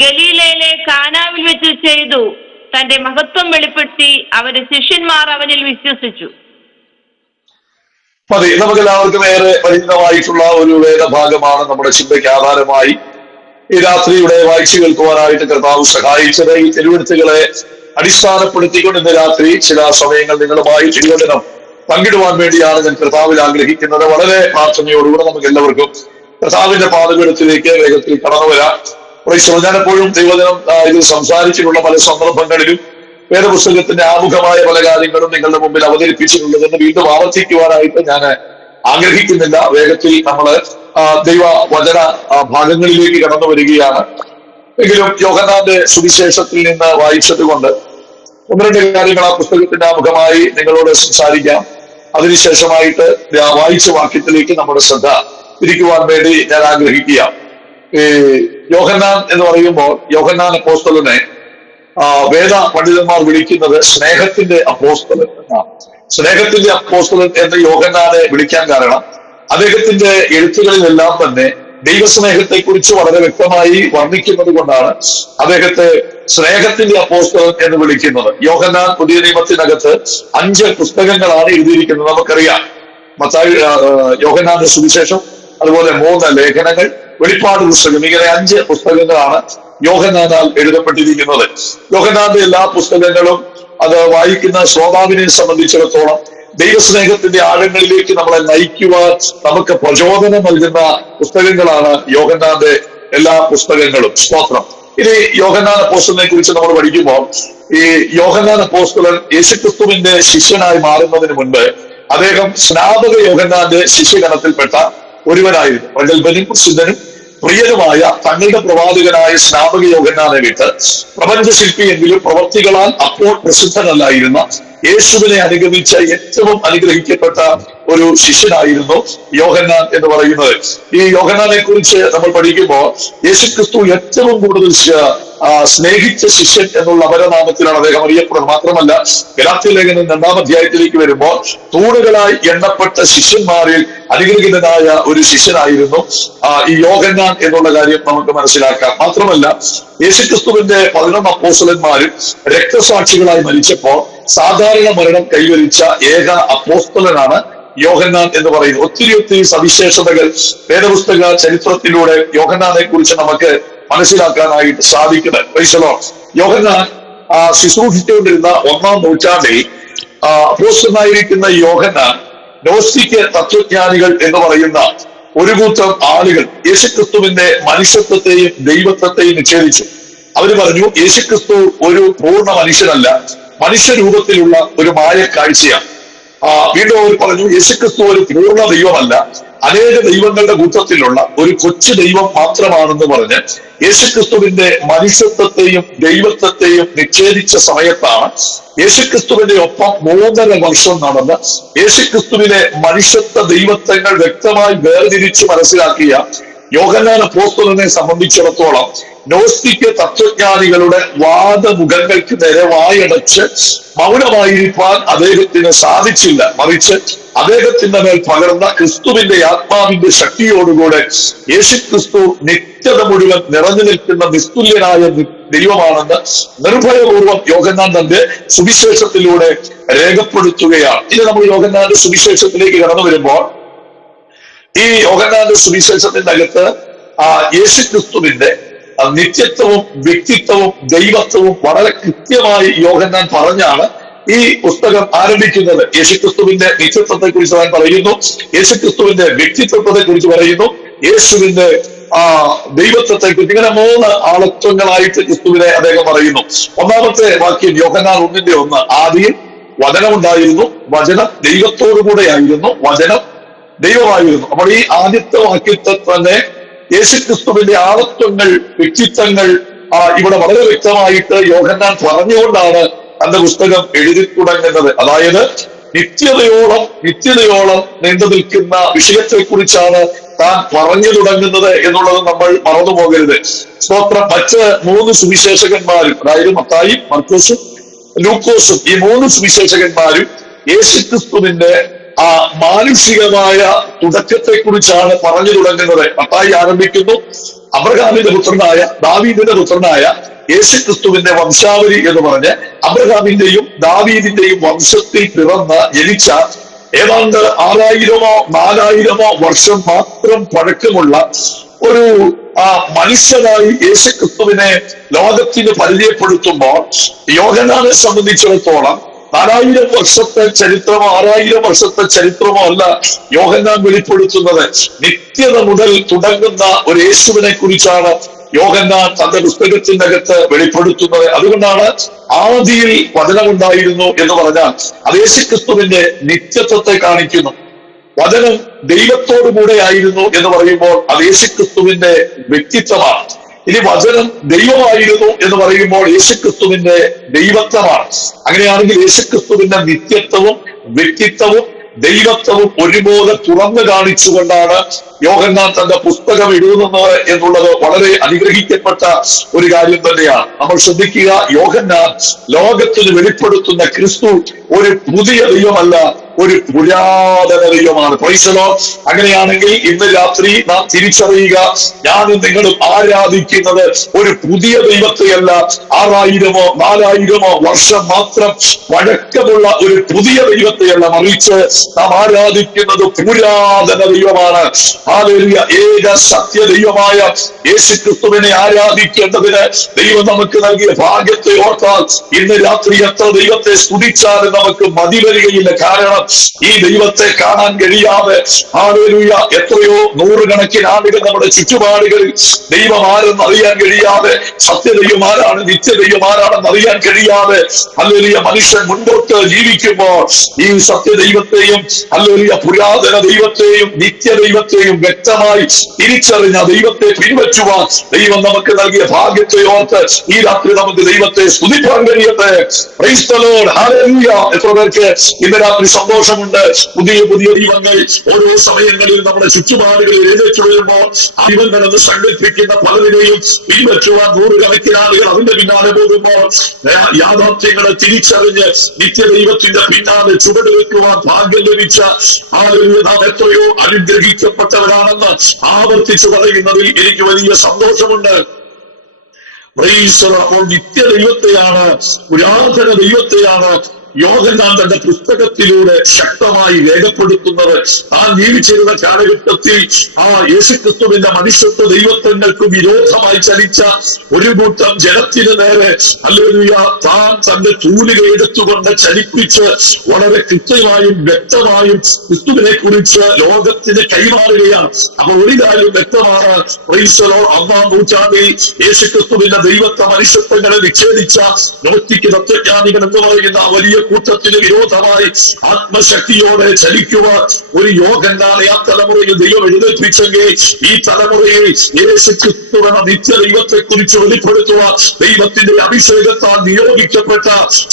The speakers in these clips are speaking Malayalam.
ഗലീലയിലെ കാനാവിൽ വെച്ച് ചെയ്തു. തന്റെ മഹത്വം വെളിപ്പെടുത്തി അവന്റെ ശിഷ്യന്മാർ അവനിൽ വിശ്വസിച്ചു. മതി. നമുക്കെല്ലാവർക്കും ഏറെ പരിചിതമായിട്ടുള്ള ഒരു വേദഭാഗമാണ് നമ്മുടെ ചിന്തയ്ക്ക് ആധാരമായി ഈ രാത്രിയുടെ വായിച്ചു കേൾക്കുവാനായിട്ട് കർത്താവ് സഹായിച്ചത്. ഈ തിരുവെഴുത്തുകളെ അടിസ്ഥാനപ്പെടുത്തിക്കൊണ്ട് ഇന്ന് രാത്രി ചില സമയങ്ങൾ നിങ്ങളുമായി തിരുവചനം പങ്കിടുവാൻ വേണ്ടിയാണ് ഞാൻ കർത്താവിൽ ആഗ്രഹിക്കുന്നത്. വളരെ പ്രാർത്ഥനയോടുകൂടെ നമുക്ക് എല്ലാവർക്കും കർത്താവിന്റെ പാതപീഠത്തിലേക്ക് വേഗത്തിൽ കടന്നു വരാം. ഞാൻ എപ്പോഴും ദൈവജനം ഇതിൽ സംസാരിച്ചിട്ടുള്ള പല സന്ദർഭങ്ങളിലും വേദപുസ്തകത്തിന്റെ ആമുഖമായ പല കാര്യങ്ങളും നിങ്ങളുടെ മുമ്പിൽ അവതരിപ്പിച്ചിട്ടുള്ളതെന്ന് വീണ്ടും ആവർത്തിക്കുവാനായിട്ട് ഞാൻ ആഗ്രഹിക്കുന്നില്ല. വേഗത്തിൽ നമ്മള് ദൈവ വചന ഭാഗങ്ങളിലേക്ക് കടന്നു വരികയാണ്. എങ്കിലും യോഹന്നാന്റെ സുവിശേഷത്തിൽ നിന്ന് വായിച്ചത് കൊണ്ട് ഒന്ന് രണ്ട് കാര്യങ്ങൾ ആ പുസ്തകത്തിന്റെ ആമുഖമായി നിങ്ങളോട് സംസാരിക്കാം. അതിനുശേഷമായിട്ട് വായിച്ച വാക്യത്തിലേക്ക് നമ്മുടെ ശ്രദ്ധ തിരിക്കുവാൻ വേണ്ടി ഞാൻ ആഗ്രഹിക്കുക. യോഹന്നാൻ എന്ന് പറയുമ്പോൾ യോഹന്നാൻ അപ്പോസ്തലനെ വേദ പണ്ഡിതന്മാർ വിളിക്കുന്നത് സ്നേഹത്തിന്റെ അപ്പോസ്തലൻ എന്നാണ്. സ്നേഹത്തിന്റെ അപ്പോസ്തലൻ എന്ന് യോഹന്നാനെ വിളിക്കാൻ കാരണം അദ്ദേഹത്തിന്റെ എഴുത്തുകളിലെല്ലാം തന്നെ ദൈവസ്നേഹത്തെ കുറിച്ച് വളരെ വ്യക്തമായി വർണ്ണിക്കുന്നത് കൊണ്ടാണ് അദ്ദേഹത്തെ സ്നേഹത്തിന്റെ അപ്പോസ്തലൻ എന്ന് വിളിക്കുന്നത്. യോഹന്നാൻ പുതിയ നിയമത്തിനകത്ത് 5 പുസ്തകങ്ങളാണ് എഴുതിയിരിക്കുന്നത്. നമുക്കറിയാം, യോഹന്നാന്റെ സുവിശേഷം, അതുപോലെ 3 ലേഖനങ്ങൾ, വെളിപ്പാട് പുസ്തകം, ഇങ്ങനെ 5 പുസ്തകങ്ങളാണ് യോഹന്നാനാൽ എഴുതപ്പെട്ടിരിക്കുന്നത്. യോഹന്നാന്റെ എല്ലാ പുസ്തകങ്ങളും അത് വായിക്കുന്ന ശ്രോതാവിനെ സംബന്ധിച്ചിടത്തോളം ദൈവസ്നേഹത്തിന്റെ ആഴങ്ങളിലേക്ക് നമ്മളെ നയിക്കുവാൻ നമുക്ക് പ്രചോദനം നൽകുന്ന പുസ്തകങ്ങളാണ് യോഹന്നാന്റെ എല്ലാ പുസ്തകങ്ങളും. സ്തോത്രം. ഇനി യോഹന്നാൻ അപ്പോസ്തലനെ കുറിച്ച് നമ്മൾ പഠിക്കുമ്പോൾ ഈ യോഹന്നാൻ അപ്പോസ്തലൻ യേശുക്രിസ്തുവിന്റെ ശിഷ്യനായി മാറുന്നതിന് മുൻപ് അദ്ദേഹം സ്നാപക യോഹന്നാന്റെ ശിഷ്യഗണത്തിൽപ്പെട്ട ഒരുവനായിരുന്നു. പ്രഗത്ഭനും പ്രസിദ്ധനും പ്രിയനുമായ തങ്ങളുടെ പ്രവാചകനായ സ്നാപക യോഹന്നാനെ വിട്ട് പ്രപഞ്ചശില്പി എങ്കിലും പ്രവർത്തികളാൽ അപ്പോൾ പ്രസിദ്ധനല്ലായിരുന്ന യേശുവിനെ അനുഗമിച്ച ഏറ്റവും അനുഗ്രഹിക്കപ്പെട്ട ഒരു ശിഷ്യനായിരുന്നു യോഹന്നാൻ എന്ന് പറയുന്നത്. ഈ യോഹന്നാനെ കുറിച്ച് നമ്മൾ പഠിക്കുമ്പോൾ യേശുക്രിസ്തു ഏറ്റവും കൂടുതൽ സ്നേഹിച്ച ശിഷ്യൻ എന്നുള്ള അപരനാമത്തിലാണ് അദ്ദേഹം അറിയപ്പെടുന്നത്. മാത്രമല്ല, ഗലാത്യ ലേഖനം 2-ാം അധ്യായത്തിലേക്ക് വരുമ്പോൾ തൂണുകളായി എണ്ണപ്പെട്ട ശിഷ്യന്മാരിൽ അനുഗ്രഹീതനായ ഒരു ശിഷ്യനായിരുന്നു ഈ യോഹന്നാൻ എന്നുള്ള കാര്യം നമുക്ക് മനസ്സിലാക്കാം. മാത്രമല്ല, യേശുക്രിസ്തുവിന്റെ 11 അപ്പോസ്തലന്മാരും രക്തസാക്ഷികളായി മരിച്ചപ്പോൾ സാധാരണ മരണം കൈവരിച്ച ഏക അപ്പോസ്തലനാണ് യോഹന്നാൻ എന്ന് പറയുന്നത്. ഒത്തിരി സവിശേഷതകൾ വേദപുസ്തക ചരിത്രത്തിലൂടെ യോഹന്നാനെ കുറിച്ച് നമുക്ക് മനസ്സിലാക്കാനായിട്ട് സാധിക്കുന്നത്. യോഹന്നാൻ ശുശ്രൂഷിച്ചുകൊണ്ടിരുന്ന 1-ാം നൂറ്റാണ്ടിൽ അപ്പോസ്തലനായിരിക്കുന്ന യോഹന്നാൻ നോസ്റ്റിക് തത്വജ്ഞാനികൾ എന്ന് പറയുന്ന ഒരു കൂട്ടം ആളുകൾ യേശുക്രിസ്തുവിന്റെ മനുഷ്യത്വത്തെയും ദൈവത്വത്തെയും നിഷേധിച്ചു. അവര് പറഞ്ഞു, യേശുക്രിസ്തു ഒരു പൂർണ്ണ മനുഷ്യനല്ല, മനുഷ്യരൂപത്തിലുള്ള ഒരു മായക്കാഴ്ചയാണ്. വീണ്ടും അവർ പറഞ്ഞു, യേശുക്രിസ്തു ഒരു പൂർണ്ണ ദൈവമല്ല, അനേക ദൈവങ്ങളുടെ കൂട്ടത്തിലുള്ള ഒരു കൊച്ചു ദൈവം മാത്രമാണെന്ന് പറഞ്ഞ് യേശുക്രിസ്തുവിന്റെ മനുഷ്യത്വത്തെയും ദൈവത്വത്തെയും നിഷേധിച്ച സമയത്താണ് യേശുക്രിസ്തുവിന്റെ ഒപ്പം 3.5 വർഷം നടന്ന് യേശുക്രിസ്തുവിനെ മനുഷ്യത്വ ദൈവത്വങ്ങൾ വ്യക്തമായി വേർതിരിച്ച് മനസ്സിലാക്കിയ യോഹന്നാൻ അപ്പോസ്തലനെ സംബന്ധിച്ചിടത്തോളം നോസ്റ്റിക് തത്വജ്ഞാനികളുടെ വാദമുഖങ്ങൾക്ക് നേരെ വായടച്ച് മൗനമായിരിക്കാൻ അദ്ദേഹത്തിന് സാധിച്ചില്ല. മറിച്ച് അദ്ദേഹത്തിന്റെ മേൽ പകർന്ന ക്രിസ്തുവിന്റെ ആത്മാവിന്റെ ശക്തിയോടുകൂടെ യേശുക്രിസ്തു നിത്യത മുഴുവൻ നിറഞ്ഞു നിൽക്കുന്ന നിസ്തുല്യനായ ദൈവമാണെന്ന് നിർഭയപൂർവ്വം യോഹന്നാൻ തന്റെ സുവിശേഷത്തിലൂടെ രേഖപ്പെടുത്തുകയാണ്. ഇനി നമ്മൾ യോഹന്നാന്റെ സുവിശേഷത്തിലേക്ക് കടന്നു വരുമ്പോൾ ഈ യോഹന്നാന്റെ സുവിശേഷത്തിന്റെ അകത്ത് യേശുക്രിസ്തുവിന്റെ നിത്യത്വവും വ്യക്തിത്വവും ദൈവത്വവും വളരെ കൃത്യമായി യോഹന്നാൻ പറഞ്ഞാണ് ഈ പുസ്തകം ആരംഭിക്കുന്നത്. യേശുക്രിസ്തുവിന്റെ നിത്യത്വത്തെ കുറിച്ച് താൻ പറയുന്നു, യേശുക്രിസ്തുവിന്റെ വ്യക്തിത്വത്തെ കുറിച്ച് പറയുന്നു, യേശുവിന്റെ ദൈവത്വത്തെ കുറിച്ച്, ഇങ്ങനെ 3 ആളത്വങ്ങളായിട്ട് ക്രിസ്തുവിനെ അദ്ദേഹം പറയുന്നു. 1-ാമത്തെ വാക്യം യോഹന്നാൻ 1:1, ആദിയിൽ വചനമുണ്ടായിരുന്നു, വചനം ദൈവത്തോടുകൂടെ ആയിരുന്നു, വചനം ദൈവമായിരുന്നു. അപ്പോൾ ഈ ആദ്യത്തെ വാക്യത്തെ തന്നെ യേശുക്രിസ്തുവിന്റെ ആളത്വങ്ങൾ, വ്യക്തിത്വങ്ങൾ ഇവിടെ വളരെ വ്യക്തമായിട്ട് യോഹന്നാൻ പറഞ്ഞുകൊണ്ടാണ് തന്റെ പുസ്തകം എഴുതി തുടങ്ങുന്നത്. അതായത് നിത്യതയോളം നീണ്ടു നിൽക്കുന്ന വിഷയത്തെ കുറിച്ചാണ് താൻ പറഞ്ഞു തുടങ്ങുന്നത് എന്നുള്ളത് നമ്മൾ മറന്നു പോകരുത്. സ്തോത്രം. മറ്റ് 3 സുവിശേഷകന്മാരും, അതായത് മത്തായി, മർക്കോസും ലൂക്കോസും, ഈ 3 സുവിശേഷകന്മാരും യേശുക്രിസ്തുവിന്റെ മാനുഷികമായ തുടക്കത്തെ കുറിച്ചാണ് പറഞ്ഞു തുടങ്ങുന്നത്. മത്തായി ആരംഭിക്കുന്നു അബ്രഹാമിന്റെ പുത്രനായ ദാവീദിന്റെ പുത്രനായ യേശുക്രിസ്തുവിന്റെ വംശാവലി എന്ന് പറഞ്ഞ് അബ്രഹാമിന്റെയും ദാവീദിന്റെയും വംശത്തിൽ പിറന്ന ജനിച്ച ഏതാണ്ട് 6000-4000 വർഷം മാത്രം പഴക്കമുള്ള ഒരു മനുഷ്യനായി യേശുക്രിസ്തുവിനെ ലോകത്തിന് പരിചയപ്പെടുത്തുമ്പോൾ യോഹന്നാനെ സംബന്ധിച്ചിടത്തോളം 4000 വർഷത്തെ ചരിത്രമോ 6000 വർഷത്തെ ചരിത്രമോ അല്ല യോഹന്നാൻ വെളിപ്പെടുത്തുന്നത്. നിത്യത മുതൽ തുടങ്ങുന്ന ഒരു യേശുവിനെ കുറിച്ചാണ് യോഹന്നാൻ തന്റെ പുസ്തകത്തിന്റെ അകത്ത് വെളിപ്പെടുത്തുന്നത്. അതുകൊണ്ടാണ് ആദിയിൽ വചനമുണ്ടായിരുന്നു എന്ന് പറഞ്ഞാൽ അത് യേശുക്രിസ്തുവിന്റെ നിത്യത്വത്തെ കാണിക്കുന്നു. വചനം ദൈവത്തോടു കൂടെ ആയിരുന്നു എന്ന് പറയുമ്പോൾ അത് യേശുക്രിസ്തുവിന്റെ വ്യക്തിത്വമാണ്. ഇനി വചനം ദൈവമായിരുന്നു എന്ന് പറയുമ്പോൾ യേശുക്രിസ്തുവിന്റെ ദൈവത്വമാണ്. അങ്ങനെയാണെങ്കിൽ യേശുക്രിസ്തുവിന്റെ നിത്യത്വവും വ്യക്തിത്വവും ദൈവത്വവും ഒരുപോലെ തുറന്നു കാണിച്ചുകൊണ്ടാണ് യോഹന്നാൻ തന്റെ പുസ്തകം എഴുതുന്നത് എന്നുള്ളത് വളരെ അനുഗ്രഹിക്കപ്പെട്ട ഒരു കാര്യം തന്നെയാണ്. നമ്മൾ ശ്രദ്ധിക്കുക, യോഹന്നാൻ ലോകത്തിന് വെളിപ്പെടുത്തുന്ന ക്രിസ്തു ഒരു പുതിയ ദൈവമല്ല, ഒരു പുരാതന ദൈവമാണ്. Price the Lord. അങ്ങനെയാണെങ്കിൽ ഇന്ന് രാത്രി നാം തിരിച്ചറിയുക, ഞാനും നിങ്ങളും ആരാധിക്കുന്നത് ഒരു പുതിയ ദൈവത്തെയല്ല, 6000-4000 വർഷം മാത്രം പഴക്കമുള്ള ഒരു പുതിയ ദൈവത്തെയല്ല, മറിച്ച് നാം ആരാധിക്കുന്നത് പുരാതന ദൈവമാണ്. ഹല്ലേലൂയ. ഏക സത്യ ദൈവമായ യേശുക്രിസ്തുവിനെ ആരാധിക്കേണ്ടതിന് ദൈവം നമുക്ക് നൽകിയ ഭാഗ്യത്തെ ഓർത്താൽ ഇന്ന് രാത്രി എത്ര ദൈവത്തെ സ്തുതിച്ചാലും നമുക്ക് മതി വരികയില്ല. കാരണം ഈ ദൈവത്തെ കാണാൻ കഴിയാതെ ഹല്ലേലൂയ എത്രയോ നൂറുകണക്കിന് ആളുകൾ നമ്മുടെ ചുറ്റുപാടുകളിൽ ദൈവം ആരെന്ന് അറിയാൻ കഴിയാതെ, സത്യദൈവം ആരാണ് നിത്യദൈവം ആരാണെന്ന് അറിയാൻ കഴിയാതെ ഹല്ലേലൂയ മനുഷ്യൻ മുൻപോട്ട് ജീവിക്കുമ്പോൾ ഈ സത്യദൈവത്തെയും ഹല്ലേലൂയ പുരാതന ദൈവത്തെയും നിത്യദൈവത്തെയും വ്യക്തമായി തിരിച്ചറിഞ്ഞ ദൈവത്തെ പിൻവച്ചുവാൻ ദൈവം നമുക്ക് നൽകിയ ഭാഗ്യത്തെ ഓർത്ത് ഈ രാത്രി നമുക്ക് ദൈവത്തെ സ്തുതിക്കാൻ കഴിയട്ടെ. Price the Lord. ഹല്ലേലൂയ. എത്ര പേർക്ക് ഇന്ന് രാത്രി സന്തോഷമുണ്ട്. പുതിയ പുതിയ ദൈവങ്ങൾ ഓരോ സമയങ്ങളിൽ നമ്മുടെ ചുറ്റുപാടുകളിൽ എഴുന്നേറ്റ് വരുമ്പോൾ ദൈവങ്ങളെന്ന് സങ്കല്പിക്കുന്ന പലതിനെയും പിൻവച്ചുവാൻ നൂറുകണക്കിന് ആളുകൾ അതിന്റെ പിന്നാലെ പോകുമ്പോൾ യാഥാർത്ഥ്യങ്ങളെ തിരിച്ചറിഞ്ഞ് നിത്യദൈവത്തിന്റെ പിന്നാലെ ചുവടുവെക്കുവാൻ ഭാഗ്യം ലഭിച്ച ആളുകൾ നാം എത്രയോ അനുഗ്രഹിക്കപ്പെട്ടവരാണെന്ന് ആവർത്തിച്ചു പറയുന്നതിൽ എനിക്ക് വലിയ സന്തോഷമുണ്ട്. അപ്പോൾ നിത്യദൈവത്തെയാണ്, പുരാതന ദൈവത്തെയാണ് യോഹന്നാൻ തന്റെ പുസ്തകത്തിലൂടെ ശക്തമായി രേഖപ്പെടുത്തുന്നത്. താൻ ജീവിച്ചിരുന്ന കാലഘട്ടത്തിൽ യേശുക്രിസ്തുവിന്റെ മനുഷ്യത്വ ദൈവത്വങ്ങൾക്ക് വിരോധമായി ചലിച്ച ഒരു കൂട്ടം ജനത്തിന് നേരെ ഹല്ലേലൂയ താൻ തന്റെ തൂലിക എടുത്തുകൊണ്ട് ചലിപ്പിച്ച് വളരെ കൃത്യമായും വ്യക്തമായും ക്രിസ്തുവിനെ കുറിച്ച് ലോകത്തിന് കൈമാറുകയാണ്. അപ്പൊ ഒരു കാര്യം വ്യക്തമാണ്, പ്രൈസ് ദി ലോർഡ്. 1-ാം നൂറ്റാണ്ടിൽ യേശുക്രിസ്തുവിന്റെ ദൈവത്വ മനുഷ്യത്വങ്ങളെ നിഷേധിച്ച നോസ്റ്റിക് തത്വജ്ഞാനികൾ എന്ന് പറയുന്ന വലിയ കൂട്ടത്തിന് വിരോധമായി ആത്മശക്തിയോടെ ചലിക്കുവാൻ ഒരു യോഹന്നാനെ ആ തലമുറയിൽ ദൈവം എഴുന്നേൽപ്പിച്ചെങ്കിൽ ഈ തലമുറയിൽ യേശുക്രിസ്തുവെന്ന നിത്യദൈവത്തെ കുറിച്ച് വെളിപ്പെടുത്തുവാൻ ദൈവത്തിന്റെ അഭിഷേകത്താൽ നിയോഗിക്കപ്പെട്ട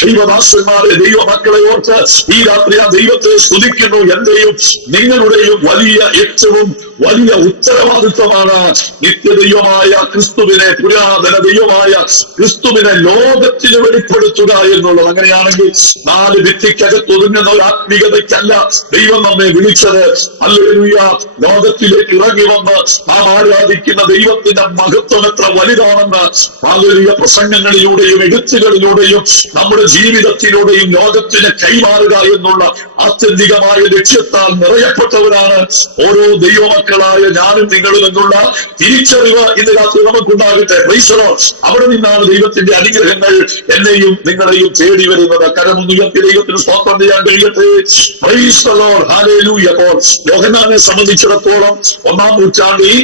ദൈവദാസന്മാരെ, ദൈവമക്കളെ ഓർത്ത് ഈ രാത്രി ആ ദൈവത്തെ സ്തുതിക്കുന്നു. എന്റെയും നിങ്ങളുടെയും വലിയ ഏറ്റവും വലിയ ഉത്തരവാദിത്വമാണ് നിത്യദൈവമായ ക്രിസ്തുവിനെ, പുരാതന ദൈവമായ ക്രിസ്തുവിനെ ലോകത്തിന് വെളിപ്പെടുത്തുക എന്നുള്ളത്. അങ്ങനെയാണെങ്കിൽ 4 ഭിത്തിക്കകത്ത് ഒതുങ്ങുന്ന ഒരു ആത്മീയതയ്ക്കല്ല ദൈവം നമ്മെ വിളിച്ചത്. ഹല്ലേലൂയ. ലോകത്തിലേക്ക് ഇറങ്ങി വന്ന് നാം ആരാധിക്കുന്ന ദൈവത്തിന്റെ മഹത്വം എത്ര വലുതാണെന്ന് ഹല്ലേലൂയ പ്രസംഗങ്ങളിലൂടെയും എഴുത്തുകളിലൂടെയും നമ്മുടെ ജീവിതത്തിലൂടെയും ലോകത്തിന് കൈമാറുക എന്നുള്ള ആത്യന്തികമായ ലക്ഷ്യത്താൽ നിറയപ്പെട്ടവരാണ് ഓരോ ദൈവമക്കളായ ഞാനും നിങ്ങളും എന്നുള്ള തിരിച്ചറിവ് ഇന്ന് രാത്രി നമുക്കുണ്ടാകട്ടെ. Price the Lord. അവിടെ നിന്നാണ് ദൈവത്തിന്റെ അനുഗ്രഹങ്ങൾ എന്നെയും നിങ്ങളെയും തേടി വരുന്നത്. കരമുയർത്തി ദൈവത്തിന് സ്തോത്രം ചെയ്യാൻ കഴിയട്ടെ. Price the Lord. ഹല്ലേലൂയ. അപ്പോൾ യോഹന്നാനെ സംബന്ധിച്ചിടത്തോളം 1-ാം നൂറ്റാണ്ടിൽ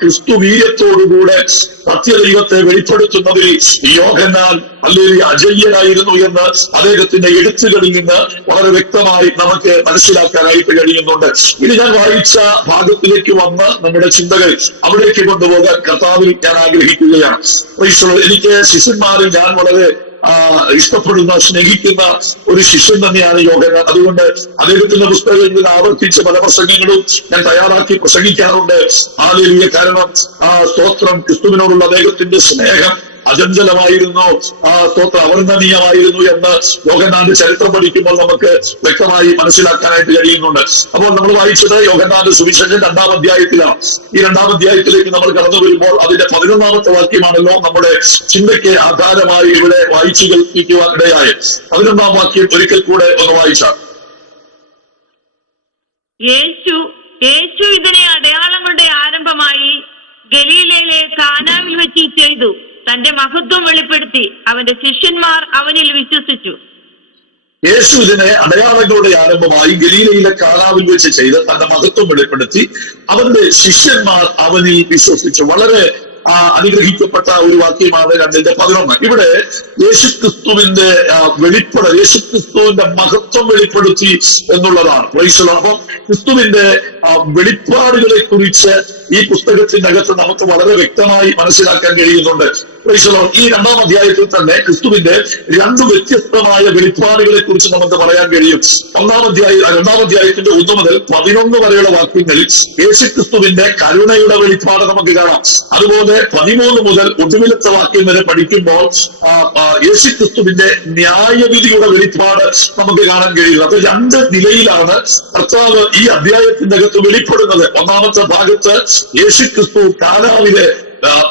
ക്രിസ്തു വീര്യത്തോടുകൂടെ സത്യദൈവത്തെ വെളിപ്പെടുത്തുന്നതിൽ യോഹന്നാൻ അല്ലെങ്കിൽ അജയ്യനായിരുന്നു എന്ന് അദ്ദേഹത്തിന്റെ എഴുത്തുകളിൽ നിന്ന് വളരെ വ്യക്തമായി നമുക്ക് മനസ്സിലാക്കാനായിട്ട് കഴിയുന്നുണ്ട്. ഇത് ഞാൻ വായിച്ച ഭാഗത്തിലേക്ക് വന്ന് നമ്മുടെ ചിന്തകൾ അവിടേക്ക് കൊണ്ടുപോകാൻ കർത്താവിൽ ഞാൻ ആഗ്രഹിക്കുകയാണ്. എനിക്ക് ശിഷ്യന്മാരിൽ ഞാൻ വളരെ ഇഷ്ടപ്പെടുന്ന, സ്നേഹിക്കുന്ന ഒരു ശിഷ്യൻ തന്നെയാണ് യോഹന്നാൻ. അതുകൊണ്ട് അദ്ദേഹത്തിന്റെ പുസ്തകങ്ങളിൽ ആവർത്തിച്ച് പല പ്രസംഗങ്ങളും ഞാൻ തയ്യാറാക്കി പ്രസംഗിക്കാറുണ്ട്. ഹല്ലേലൂയ. കാരണം സ്തോത്രം, ക്രിസ്തുവിനോടുള്ള അദ്ദേഹത്തിന്റെ സ്നേഹം അചഞ്ചലമായിരുന്നു, സ്തോത്രം അവർണ്ണനീയമായിരുന്നു എന്ന് യോഹന്നാന്റെ ചരിത്രം പഠിക്കുമ്പോൾ നമുക്ക് വ്യക്തമായി മനസ്സിലാക്കാനായിട്ട് കഴിയുന്നുണ്ട്. അപ്പോൾ നമ്മൾ വായിച്ചത് യോഹന്നാന്റെ സുവിശേഷം 2-ാം അധ്യായത്തിലാണ്. ഈ 2-ാം അധ്യായത്തിലേക്ക് നമ്മൾ കടന്നു വരുമ്പോൾ അതിന്റെ 11-ാമത്തെ വാക്യമാണല്ലോ നമ്മുടെ ചിന്തയ്ക്ക് ആധാരമായി ഇവിടെ വായിച്ചു കേൾപ്പിക്കുവാൻ ഇടയായ 11-ാം വാക്യം ഒരിക്കൽ കൂടെ ഒന്ന് വായിച്ചാൽ. യേശു ഇതിനെ അടയാളങ്ങളുടെ ആരംഭമായി ഗലീലയിലെ കാനാവിൽ വെച്ച് ചെയ്തു. തന്റെ മഹത്വം വെളിപ്പെടുത്തി അവന്റെ ശിഷ്യന്മാർ അവനിൽ വിശ്വസിച്ചു. യേശു ഇതിനെ അടയാളങ്ങളുടെ ആരംഭമായി ഗലീലയിലെ കാനാവിൽ വെച്ച് ചെയ്ത് തന്റെ മഹത്വം വെളിപ്പെടുത്തി അവന്റെ ശിഷ്യന്മാർ അവനിൽ വിശ്വസിച്ചു. വളരെ അനുഗ്രഹിക്കപ്പെട്ട ഒരു വാക്യമാണ് 2:11. ഇവിടെ യേശുക്രിസ്തുവിന്റെ യേശുക്രിസ്തുവിന്റെ മഹത്വം വെളിപ്പെടുത്തി എന്നുള്ളതാണ്. അപ്പം ക്രിസ്തുവിന്റെ വെളിപ്പാടുകളെ കുറിച്ച് ഈ പുസ്തകത്തിന്റെ അകത്ത് നമുക്ക് വളരെ വ്യക്തമായി മനസ്സിലാക്കാൻ കഴിയുന്നുണ്ട്. ഈ 2-ാം അധ്യായത്തിൽ തന്നെ ക്രിസ്തുവിന്റെ 2 വ്യത്യസ്തമായ വെളിപ്പാടുകളെ കുറിച്ച് നമുക്ക് പറയാൻ കഴിയും. 2-ാം അധ്യായത്തിന്റെ 1 മുതൽ 11 വരെയുള്ള വാക്യങ്ങളിൽ യേശുക്രിസ്തുവിന്റെ കരുണയുടെ വെളിപ്പാട് നമുക്ക് കാണാം. അതുപോലെ 13 മുതൽ ഒടുവിലത്തെ വാക്യം വരെ പഠിക്കുമ്പോൾ യേശുക്രിസ്തുവിന്റെ ന്യായവിധിയുടെ വെളിപ്പാട് നമുക്ക് കാണാൻ കഴിയുന്നത്. അപ്പൊ 2 നിലയിലാണ് കർത്താവ് ഈ അധ്യായത്തിന്റെ അകത്ത് വെളിപ്പെടുന്നത്. 1-ാമത്തെ ഭാഗത്ത് യേശുക്രിസ്തു കാനാവിലെ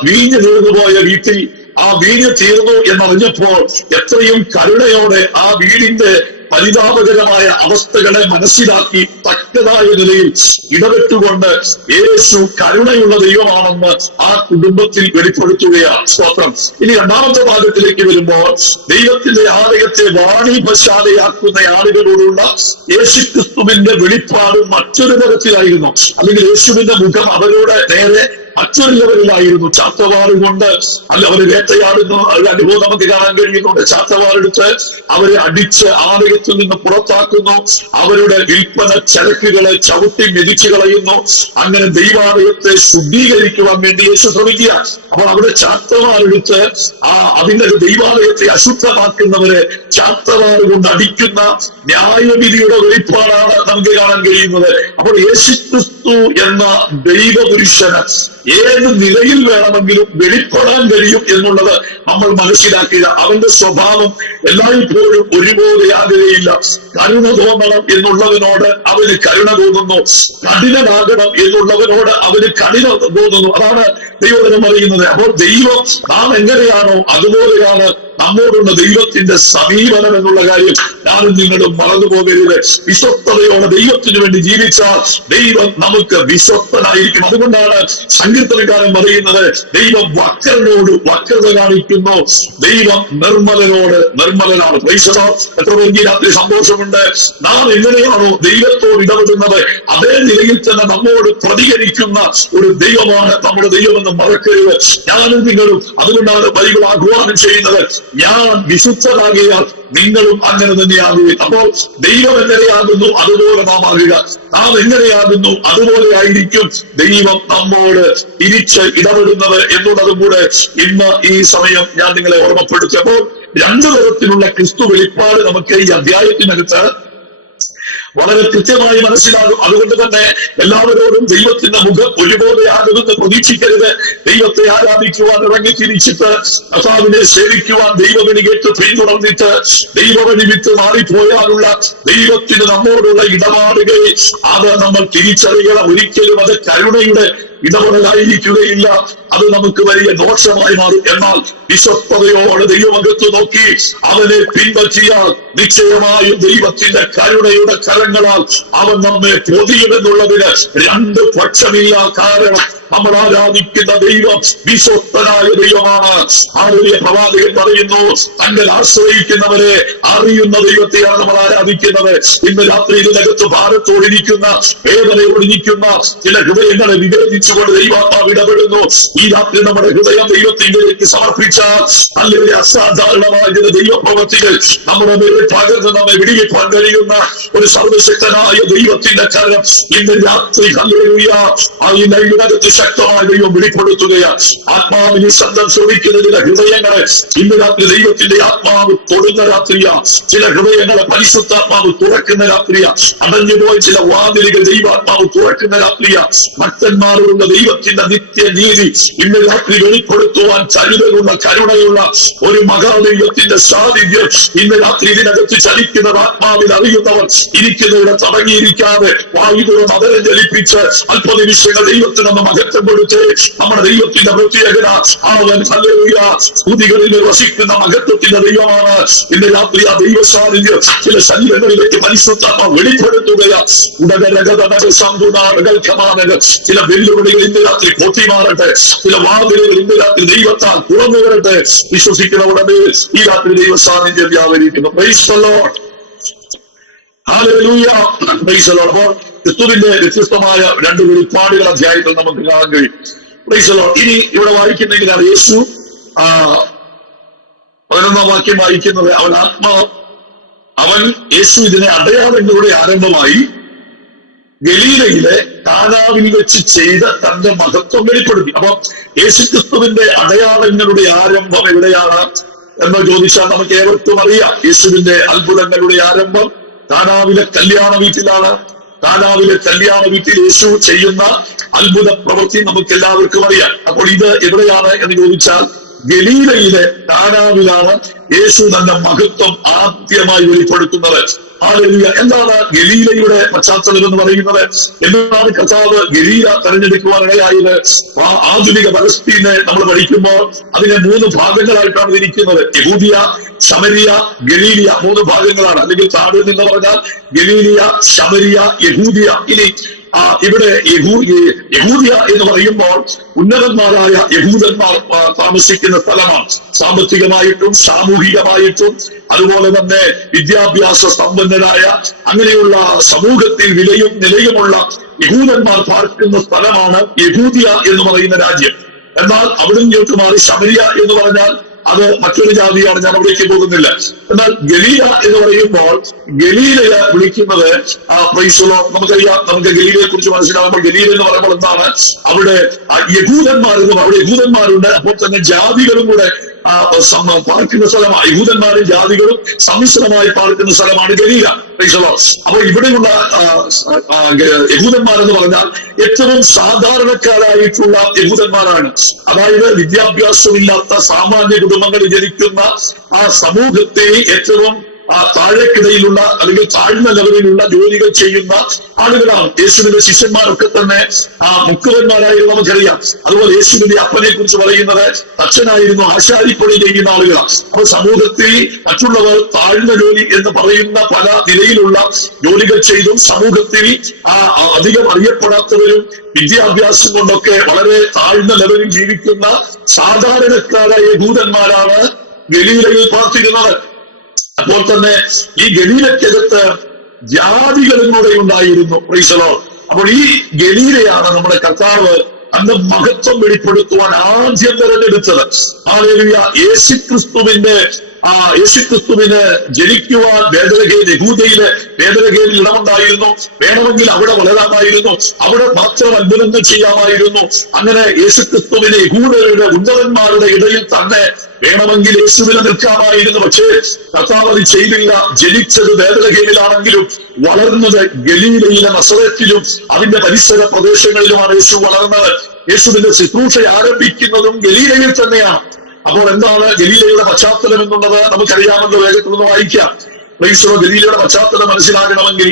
വീഞ്ഞു തീർന്നുപോയ വീട്ടിൽ ആ വീഞ്ഞ് തീർന്നു എന്നറിഞ്ഞപ്പോൾ എത്രയും കരുണയോടെ ആ വീടിന്റെ പരിതാപകരമായ അവസ്ഥകളെ മനസ്സിലാക്കി തക്കതായ നിലയിൽ ഇടപെട്ടുകൊണ്ട് യേശു കരുണയുള്ള ദൈവമാണെന്ന് ആ കുടുംബത്തിൽ വെളിപ്പെടുത്തുകയാണ്. സ്തോത്രം. ഇനി 2-ാമത്തെ ഭാഗത്തിലേക്ക് വരുമ്പോൾ ദൈവത്തിന്റെ ആലയത്തെ വാണിഭശാലയാക്കുന്ന ആളുകളോടുള്ള യേശുക്രിസ്തുവിന്റെ വെളിപ്പാട് മറ്റൊരു തരത്തിലായിരുന്നു. അല്ലെങ്കിൽ യേശുവിന്റെ മുഖം അവരോട് നേരെ മറ്റൊരു ലെവലിലായിരുന്നു. ചാത്തവാറുകൊണ്ട് അവര് വേട്ടയാടുന്ന ഒരു അനുഭവം നമുക്ക് കാണാൻ കഴിയുന്നുണ്ട്. ചാത്തവാറെടുത്ത് അവരെ അടിച്ച് ആലയത്തിൽ നിന്ന് പുറത്താക്കുന്നു. അവരുടെ വിൽപ്പന ചരക്കുകളെ ചവിട്ടി മെതിച്ചു കളയുന്നു. അങ്ങനെ ദൈവാലയത്തെ ശുദ്ധീകരിക്കുവാൻ വേണ്ടി യേശു ശ്രമിക്കുക. അപ്പോൾ അവിടെ ചാത്തവാറെടുത്ത് അതിന്റെ ദൈവാലയത്തെ അശുദ്ധമാക്കുന്നവരെ ചാത്തവാറ് കൊണ്ട് അടിക്കുന്ന ന്യായവിധിയുടെ വെളിപ്പാടാണ് നമുക്ക് കാണാൻ കഴിയുന്നത്. അപ്പോൾ യേശുക്രിസ്തു എന്ന ദൈവപുരുഷന് ഏത് നിലയിൽ വേണമെങ്കിലും വെളിപ്പെടാൻ കഴിയും എന്നുള്ളത് നമ്മൾ മനസ്സിലാക്കുക. അവന്റെ സ്വഭാവം എല്ലായ്പ്പോഴും ഒരുപോലെയാകുകയില്ല. കരുണ തോന്നണം എന്നുള്ളവനോട് അവന് കരുണ തോന്നുന്നു, കഠിനനാകണം എന്നുള്ളവനോട് അവന് കഠിന തോന്നുന്നു. അതാണ് ദൈവം പറയുന്നത്. അപ്പോൾ ദൈവം നാം എങ്ങനെയാണോ അതുപോലെയാണ് നമ്മോടുള്ള ദൈവത്തിന്റെ സമീപനം എന്നുള്ള കാര്യം ഞാനും നിങ്ങളും മറന്നു പോകരുത്. വിശ്വസ്തയോടെ ദൈവത്തിന് വേണ്ടി ജീവിച്ചാൽ ദൈവം നമുക്ക് വിശ്വസ്തനായിരിക്കും. അതുകൊണ്ടാണ് സങ്കീർത്തനക്കാരൻ പറയുന്നത്, ദൈവം വക്രനോട് വക്രത കാണിക്കുന്നു, ദൈവം നിർമ്മലനോട് നിർമ്മലനാണ്. എത്ര പേർക്ക് രാത്രി സന്തോഷമുണ്ട്. നാം എങ്ങനെയാണോ ദൈവത്തോട് ഇടപെടുന്നത് അതേ നിലയിൽ തന്നെ നമ്മോട് പ്രതികരിക്കുന്ന ഒരു ദൈവമാണ് നമ്മുടെ ദൈവമെന്ന് മറക്കരുത്. ഞാനും നിങ്ങളും അതുകൊണ്ടാണ് ബൈബിൾ ആഹ്വാനം ചെയ്യുന്നത്, ഞാൻ വിശുദ്ധനാകിയാൽ നിങ്ങളും അങ്ങനെ തന്നെയാകുകയും. അപ്പോൾ ദൈവം എങ്ങനെയാകുന്നു അതുപോലെ നാം ആകുക. നാം എങ്ങനെയാകുന്നു അതുപോലെ ആയിരിക്കും ദൈവം നമ്മോട് തിരിച്ച് ഇടപെടുന്നത് എന്നുള്ളതും കൂടെ ഇന്ന് ഈ സമയം ഞാൻ നിങ്ങളെ ഓർമ്മപ്പെടുത്തി. അപ്പോൾ 2 തരത്തിലുള്ള ക്രിസ്തു വെളിപ്പാട് നമുക്ക് ഈ അധ്യായത്തിനകത്ത് വളരെ കൃത്യമായി മനസ്സിലാകും. അതുകൊണ്ട് തന്നെ എല്ലാവരോടും ദൈവത്തിന്റെ മുഖം ഒരുപോലെ ആകുമെന്ന് പ്രതീക്ഷിക്കരുത്. ദൈവത്തെ ആരാധിക്കുവാൻ ഇറങ്ങി തിരിച്ചിട്ട് കർത്താവിനെ സേവിക്കുവാൻ ദൈവവിളി കേട്ട് പിന്തുടർന്നിട്ട് ദൈവവഴി വിട്ട് മാറിപ്പോയാലുള്ള ദൈവത്തിന് നമ്മോടുള്ള ഇടപാടുകൾ അത് നമ്മൾ തിരിച്ചറിയണം. ഒരിക്കലും അത് കരുണയുടെ ഇടപെടലായിരിക്കുകയില്ല, അത് നമുക്ക് വലിയ ദോഷമായി മാറും. എന്നാൽ വിശ്വസ്തയോടെ ദൈവമകത്ത് നോക്കി അവനെ പിൻപറ്റിയാൽ നിശ്ചയമായും ദൈവത്തിന്റെ കരുണയുടെ കരങ്ങളാൽ അവൻ നമ്മെ പൊതിയുമെന്നുള്ളതിന് 2 പക്ഷമില്ല. കാരണം നമ്മൾ ആരാധിക്കുന്ന ദൈവം വിശ്വസ്തനായ ദൈവമാണ്. ആരുடைய പ്രവാചകൻ പറയുന്നു, തങ്ങൾ ആശ്രയിക്കുന്നവരെ അറിയുന്ന ദൈവത്തെയാണ് നമ്മൾ ആരാധിക്കുന്നത്. ഇന്ന് രാത്രി ഇതിനകത്ത് ഭാരത്തോടിരിക്കുന്ന വേദനയോടിരിക്കുന്ന ചില ഹൃദയങ്ങളെ വിവേചിച്ചുകൊണ്ട് ദൈവാത്മാവ് ഇടപെടുന്നു. ഈ രാത്രി നമ്മുടെ ഹൃദയം ദൈവത്തിലേക്ക് സമർപ്പിച്ചാൽ അല്ലെങ്കിൽ അസാധാരണമായ ചില ദൈവപ്രവൃത്തികൾ നമ്മുടെ മേലെ പകർന്ന് നമ്മെ വിടിയിപ്പാൻ കഴിയുന്ന ഒരു സർവശക്തനായ ദൈവത്തിന്റെ കരം ഇന്ന് രാത്രി ഹല്ലേലൂയ ഇതിനകത്ത് അതിശക്തമായ ദൈവം വെളിപ്പെടുത്തുകയാണ്. ആത്മാവിന് ശബ്ദം ശ്രമിക്കുന്ന ചില ഹൃദയങ്ങളെ ഇന്ന് രാത്രി ദൈവത്തിന്റെ ആത്മാവ് തൊടുന്ന രാത്രിയാ. ചില ഹൃദയങ്ങളെ പരിശുദ്ധാത്മാവ് തുറക്കുന്ന രാത്രിയാ. അടഞ്ഞുപോയ ചില വാതിലുകൾ ദൈവാത്മാവ് തുറക്കുന്ന രാത്രിയാ. ഭക്തന്മാരോടുള്ള ദൈവത്തിന്റെ നിത്യനീതി ഇന്ന് രാത്രി വെളിപ്പെടുത്തുവാൻ ചരിതയുള്ള കരുണയുള്ള ഒരു മഹാദൈവത്തിന്റെ സാന്നിധ്യം ഇന്ന് രാത്രി ഇതിനകത്ത് ചലിക്കുന്നത് ആത്മാവിൽ അറിയുന്നവർ ഇരിക്കുന്നവിടെ തടങ്ങിയിരിക്കാതെ വായുതുറന്ന് അതരം ചലിപ്പിച്ച് അല്പനിമിഷങ്ങൾ ദൈവത്തിനൊന്ന് മഹത്വപ്പെടുത്തി. നമ്മുടെ ദൈവത്തിന്റെ പ്രത്യേകത അവൻ ഹല്ലേലൂയ സ്തുതികളിൽ വസിക്കുന്ന മഹത്വത്തിന്റെ ദൈവമാണ്. ഇന്ന് രാത്രി ആ ദൈവ സാന്നിധ്യം ചില ശരീരങ്ങളിലേക്ക് പരിശുദ്ധാത്മാവ് വെളിപ്പെടുത്തുകയാണ്. ചില വെല്ലുവിളികൾ ഇന്ന് രാത്രി പൊട്ടിമാറട്ടെ. ചില വാതിലുകൾ ഇന്ന് രാത്രി ദൈവത്താൽ തുറന്നു വരട്ടെ. വിശ്വസിക്കുന്നവരുടെ ഈ രാത്രി ദൈവ സാന്നിധ്യം വ്യാപരിക്കുന്നു. Praise the Lord. Hallelujah. Praise the Lord. അപ്പോൾ ക്രിസ്തുവിന്റെ വ്യത്യസ്തമായ രണ്ട് വെളിപ്പാടുകൾ അധ്യായത്തിൽ നമുക്ക് കാണാൻ കഴിയും. Praise the Lord. ഇനി ഇവിടെ വായിക്കുന്നെങ്കിലാണ് യേശു 11-ാം വാക്യം വായിക്കുന്നത്. അവൻ യേശു ഇതിനെ അടയാളങ്ങളുടെ ആരംഭമായി ഗലീലയിലെ കാനാവിൽ വെച്ച് ചെയ്ത തന്റെ മഹത്വം വെളിപ്പെടുത്തി. അപ്പൊ യേശുക്രിസ്തുവിന്റെ അടയാളങ്ങളുടെ ആരംഭം എവിടെയാണ് എന്ന് ചോദിച്ചാൽ നമുക്ക് ഏവർക്കും അറിയാം. യേശുവിന്റെ അത്ഭുതങ്ങളുടെ ആരംഭം കാനാവിലെ കല്യാണ വീട്ടിലാണ്. കാനാവിലെ കല്യാണ വീട്ടിൽ യേശു ചെയ്യുന്ന അത്ഭുത പ്രവൃത്തി നമുക്ക് എല്ലാവർക്കും അറിയാം. അപ്പോൾ ഇത് എവിടെയാണ് എന്ന് ചോദിച്ചാൽ ഗലീലയിലെ കാനാവിലാണ് യേശു തന്റെ മഹത്വം ആദ്യമായി വെളിപ്പെടുത്തുന്നത്. ഹല്ലേലൂയ. എന്താണ് ഗലീലയുടെ പശ്ചാത്തലം എന്ന് പറയുന്നത്? എന്താണ് കർത്താവ് ഗലീല തെരഞ്ഞെടുക്കുവാൻ ഇടയായത്? ആധുനിക പലസ്തീനെ നമ്മൾ പഠിക്കുമ്പോൾ അതിനെ 3 ഭാഗങ്ങളായിട്ടാണ് തിരിക്കുന്നത്. യഹൂദിയ, ശമരിയ, ഗലീലിയ. 3 ഭാഗങ്ങളാണ്. അല്ലെങ്കിൽ താഴെ നിന്ന് പറഞ്ഞാൽ ഗലീലിയ, ശമരിയ, യഹൂദിയ. ഇനി ഇവിടെ യഹൂദിയ എന്ന് പറയുമ്പോൾ ഉന്നതന്മാരായ യഹൂദന്മാർ താമസിക്കുന്ന സ്ഥലമാണ്. സാമ്പത്തികമായിട്ടും സാമൂഹികമായിട്ടും അതുപോലെ തന്നെ വിദ്യാഭ്യാസ സമ്പന്നരായ അങ്ങനെയുള്ള സമൂഹത്തിൽ വിലയും നിലയുമുള്ള യഹൂദന്മാർ പാർക്കുന്ന സ്ഥലമാണ് യഹൂദിയ എന്ന് പറയുന്ന രാജ്യം. എന്നാൽ അവിടെ നിന്നോട്ട് മാറി ശമരിയ എന്ന് പറഞ്ഞാൽ അത് മറ്റൊരു ജാതിയാണ്. ഞാൻ അവിടേക്ക് പോകുന്നില്ല. എന്നാൽ ഗലീല എന്ന് പറയുമ്പോൾ ഗലീലയെ വിളിക്കുന്നത് നമുക്കറിയാം. നമുക്ക് ഗലീലയെ കുറിച്ച് മനസ്സിലാകുമ്പോൾ ഗലീല എന്ന് പറയുമ്പോൾ എന്താണ്? അവിടെ യഹൂദന്മാരെന്നും അവിടെ യഹൂദന്മാരുണ്ട്. അപ്പോൾ തന്നെ ജാതികളും കൂടെ പാർക്കുന്ന സ്ഥലമാണ്. യഹൂദന്മാരും ജാതികളും സമ്മിശ്രമായി പാർക്കുന്ന സ്ഥലമാണ് ഗലീല. അപ്പോൾ ഇവിടെയുള്ള യഹൂദന്മാരെന്ന് പറഞ്ഞാൽ ഏറ്റവും സാധാരണക്കാരായിട്ടുള്ള യഹൂദന്മാരാണ്. അതായത് വിദ്യാഭ്യാസമില്ലാത്ത സാമാന്യ കുടുംബങ്ങളിൽ ജനിക്കുന്ന ആ സമൂഹത്തെ ഏറ്റവും താഴേക്കിടയിലുള്ള അല്ലെങ്കിൽ താഴ്ന്ന ലെവലിലുള്ള ജോലികൾ ചെയ്യുന്ന ആളുകളാണ്. യേശുവിന്റെ ശിഷ്യന്മാരൊക്കെ തന്നെ മുക്കുവന്മാരായിരുന്നു നമുക്കറിയാം. അതുപോലെ യേശുവിന്റെ അപ്പനെ കുറിച്ച് പറയുന്നത് അച്ഛനായിരുന്നു, ആശാരിപ്പണി ചെയ്യുന്ന ആളുകളാണ്. അപ്പൊ സമൂഹത്തിൽ മറ്റുള്ളവർ താഴ്ന്ന ജോലി എന്ന് പറയുന്ന പല നിലയിലുള്ള ജോലികൾ ചെയ്തും സമൂഹത്തിൽ അധികം അറിയപ്പെടാത്തവരും വിദ്യാഭ്യാസം കൊണ്ടൊക്കെ വളരെ താഴ്ന്ന ലെവലിൽ ജീവിക്കുന്ന സാധാരണക്കാരായ യഹൂദന്മാരാണ് ഗലീലയിൽ പാർത്തിരുന്നത്. അപ്പോൾ തന്നെ ഈ ഗലീലയ്ക്കകത്ത് ജാതികളും കൂടെ ഉണ്ടായിരുന്നു. Price the Lord. അപ്പോൾ ഈ ഗലീലയാണ് നമ്മുടെ കർത്താവ് തന്റെ മഹത്വം വെളിപ്പെടുത്തുവാൻ ആദ്യം തെരഞ്ഞെടുത്തത്. ഹല്ലേലൂയ. യേശുക്രിസ്തുവിന് ജനിക്കുവാൻ യഹൂദയിലെ ബേത്ലഹേമിൽ ഇടമുണ്ടായിരുന്നു. വേണമെങ്കിൽ അവിടെ വളരാമായിരുന്നു. അവിടെ മാത്രം അത്ഭുതങ്ങൾ ചെയ്യാമായിരുന്നു. അങ്ങനെ യേശുക്രിസ്തുവിനെ യഹൂദരുടെ ഉന്നതന്മാരുടെ ഇടയിൽ തന്നെ വേണമെങ്കിൽ യേശുവിനെ നിൽക്കാമായിരുന്നു. പക്ഷേ കർത്താവ് അത് ചെയ്തില്ല. ജനിച്ചത് ബേത്ലഹേമിലാണെങ്കിലും വളർന്നത് ഗലീലയിലെ നസറത്തിലും അതിന്റെ പരിസര പ്രദേശങ്ങളിലുമാണ് യേശു വളർന്നത്. യേശുവിന്റെ ശുശ്രൂഷ ആരംഭിക്കുന്നതും ഗലീലയിൽ തന്നെയാണ്. അപ്പോൾ എന്താണ് ഗലീലയുടെ പശ്ചാത്തലം എന്നുള്ളത് നമുക്കറിയാമെന്ന് വേഗത്തിലൊന്ന് വായിക്കാം. ഗലീലയുടെ പശ്ചാത്തലം മനസ്സിലാകണമെങ്കിൽ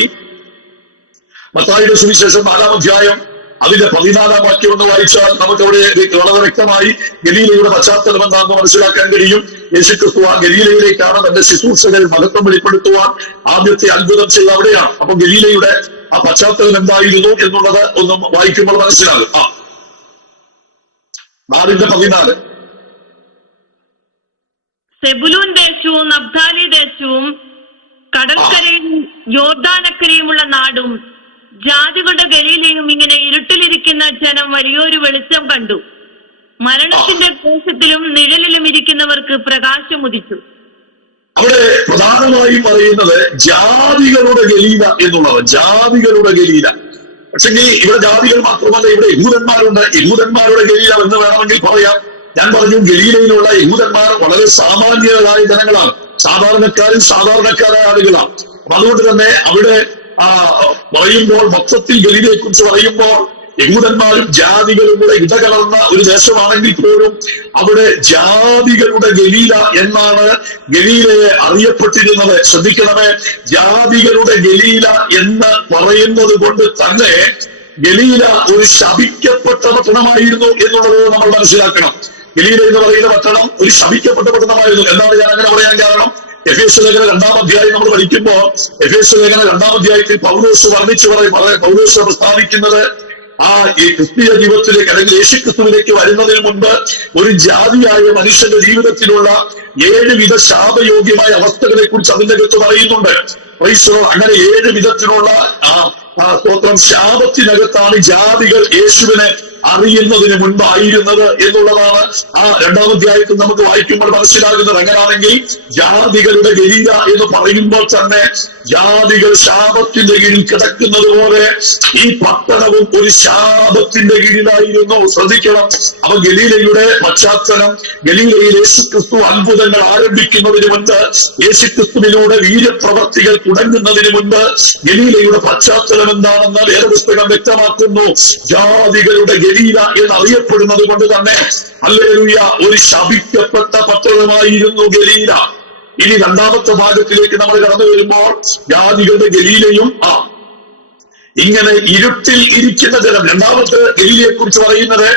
മത്തായിയുടെ സുവിശേഷം 4-ാം അധ്യായം അതിന്റെ 14-ാം വാക്യം ഒന്ന് വായിച്ചാൽ നമുക്കവിടെ വളരെ വ്യക്തമായി ഗലീലയുടെ പശ്ചാത്തലം എന്താണെന്ന് മനസ്സിലാക്കാൻ കഴിയും. യേശുക്രിസ്തു ആ ഗലീലയിലേക്കാണ് തന്റെ ശുശ്രൂഷകൾ മഹത്വം വെളിപ്പെടുത്തുവാൻ ആദ്യത്തെ അത്ഭുതം ചെയ്ത് അവിടെയാണ്. അപ്പൊ ഗലീലയുടെ ആ പശ്ചാത്തലം എന്തായിരുന്നു എന്നുള്ളത് ഒന്ന് വായിക്കുമ്പോൾ മനസ്സിലാകും. 4:14 സെബുലൂൻ ദേശവും നഫ്താലി ദേശവും കടൽക്കരയും യോർദാനക്കരയുമുള്ള നാടും ജാതികളുടെ ഗലീലയും ഇങ്ങനെ ഇരുട്ടിലിരിക്കുന്ന ജനം വലിയൊരു വെളിച്ചം കണ്ടു. മരണത്തിന്റെ ദേശത്തിലും നിഴലിലും ഇരിക്കുന്നവർക്ക് പ്രകാശം ഉദിച്ചു. അവിടെ പ്രധാനമായും പറയുന്നത് ജാതികളുടെ ഗലീല എന്നുള്ളത്. ജാതികളുടെ ഗലീല. പക്ഷെ ഇവിടെ ജാതികൾ മാത്രമല്ല, ഇവിടെ യഹൂദന്മാരുണ്ട്. യഹൂദന്മാരുടെ ഗലീല എന്ന് വേണമെങ്കിൽ പറയാം. ഞാൻ പറഞ്ഞു, ഗലീലയിലുള്ള യഹൂദന്മാർ വളരെ സാമാന്യരായ ജനങ്ങളാണ്, സാധാരണക്കാരായ ആളുകളാണ്. അപ്പൊ അതുകൊണ്ട് തന്നെ അവിടെ പറയുമ്പോൾ, മൊത്തത്തിൽ ഗലീലയെ കുറിച്ച് പറയുമ്പോൾ യഹൂദന്മാരും ജാതികളും കൂടെ ഇടകലർന്ന ഒരു ദേശമാണെങ്കിൽ പോലും അവിടെ ജാതികളുടെ ഗലീല എന്നാണ് ഗലീലയെ അറിയപ്പെട്ടിരുന്നത്. ശ്രദ്ധിക്കണമേ, ജാതികളുടെ ഗലീല എന്ന് പറയുന്നത് കൊണ്ട് തന്നെ ഗലീല ഒരു ശപിക്കപ്പെട്ട പട്ടണമായിരുന്നു എന്നുള്ളത് നമ്മൾ മനസ്സിലാക്കണം. ഗലീല എന്ന് പറയുന്ന പട്ടണം ഒരു ശപിക്കപ്പെട്ട പട്ടണമായിരുന്നു. എന്താണ് ഞാൻ അങ്ങനെ പറയാൻ കാരണം? എഫേസ്യ ലേഖനം 2-ാം അധ്യായം നമ്മൾ പഠിക്കുമ്പോൾ, എഫേസ്യ ലേഖനം 2-ാം അധ്യായത്തിൽ പൗലോസ് വർണ്ണിച്ചു പൗലോസ് പ്രസ്താവിക്കുന്നത്, ഈ ക്രിസ്തീയ ജീവിതത്തിലേക്ക് അല്ലെങ്കിൽ യേശുക്രിസ്തുവിലേക്ക് വരുന്നതിന് മുൻപ് ഒരു ജാതിയായ മനുഷ്യന്റെ ജീവിതത്തിലുള്ള 7 വിധ ശാപയോഗ്യമായ അവസ്ഥകളെ കുറിച്ച് അതിന്റെ അകത്ത് പറയുന്നുണ്ട്. അങ്ങനെ 7 വിധത്തിലുള്ള സ്തോത്രം ശാപത്തിനകത്താണ് ജാതികൾ യേശുവിനെ അറിയുന്നതിന് മുൻപായിരുന്നത് എന്നുള്ളതാണ് 2-ാം അധ്യായത്തിൽ നമുക്ക് വായിക്കുമ്പോൾ മനസ്സിലാകുന്നത്. അങ്ങനെയാണെങ്കിൽ ജാതികളുടെ ഗലീല എന്ന് പറയുമ്പോൾ തന്നെ ജാതികൾ ശാപത്തിന്റെ കീഴിൽ കിടക്കുന്നത് പോലെ ഈ പട്ടണവും ഒരു ശാപത്തിന്റെ കീഴിലായിരുന്നു. ശ്രദ്ധിക്കണം. അപ്പൊ ഗലീലയുടെ പശ്ചാത്തലം, ഗലീലയിൽ യേശുക്രിസ്തു അത്ഭുതങ്ങൾ ആരംഭിക്കുന്നതിന് മുൻപ്, യേശുക്രിസ്തുവിലൂടെ വീര്യപ്രവർത്തികൾ തുടങ്ങുന്നതിന് മുൻപ് ഗലീലയുടെ പശ്ചാത്തലം എന്താണെന്ന് വേദപുസ്തകം വ്യക്തമാക്കുന്നു. ജാതികളുടെ ഗലീല എന്നറിയപ്പെടുന്നത് കൊണ്ട് തന്നെ ഹല്ലേലൂയ ഒരു ശപിക്കപ്പെട്ട പട്ടണമായിരുന്നു ഗലീല. ഇനി 2-ാമത്തെ ഭാഗത്തിലേക്ക് നമ്മൾ കടന്നു വരുമ്പോൾ, ജാതികളുടെ ഗലീലയും ഇങ്ങനെ ഇരുട്ടിൽ ഇരിക്കുന്ന ജനം. 2-ാമത്തെ ഗലീലയെ കുറിച്ച് പറയുന്നത്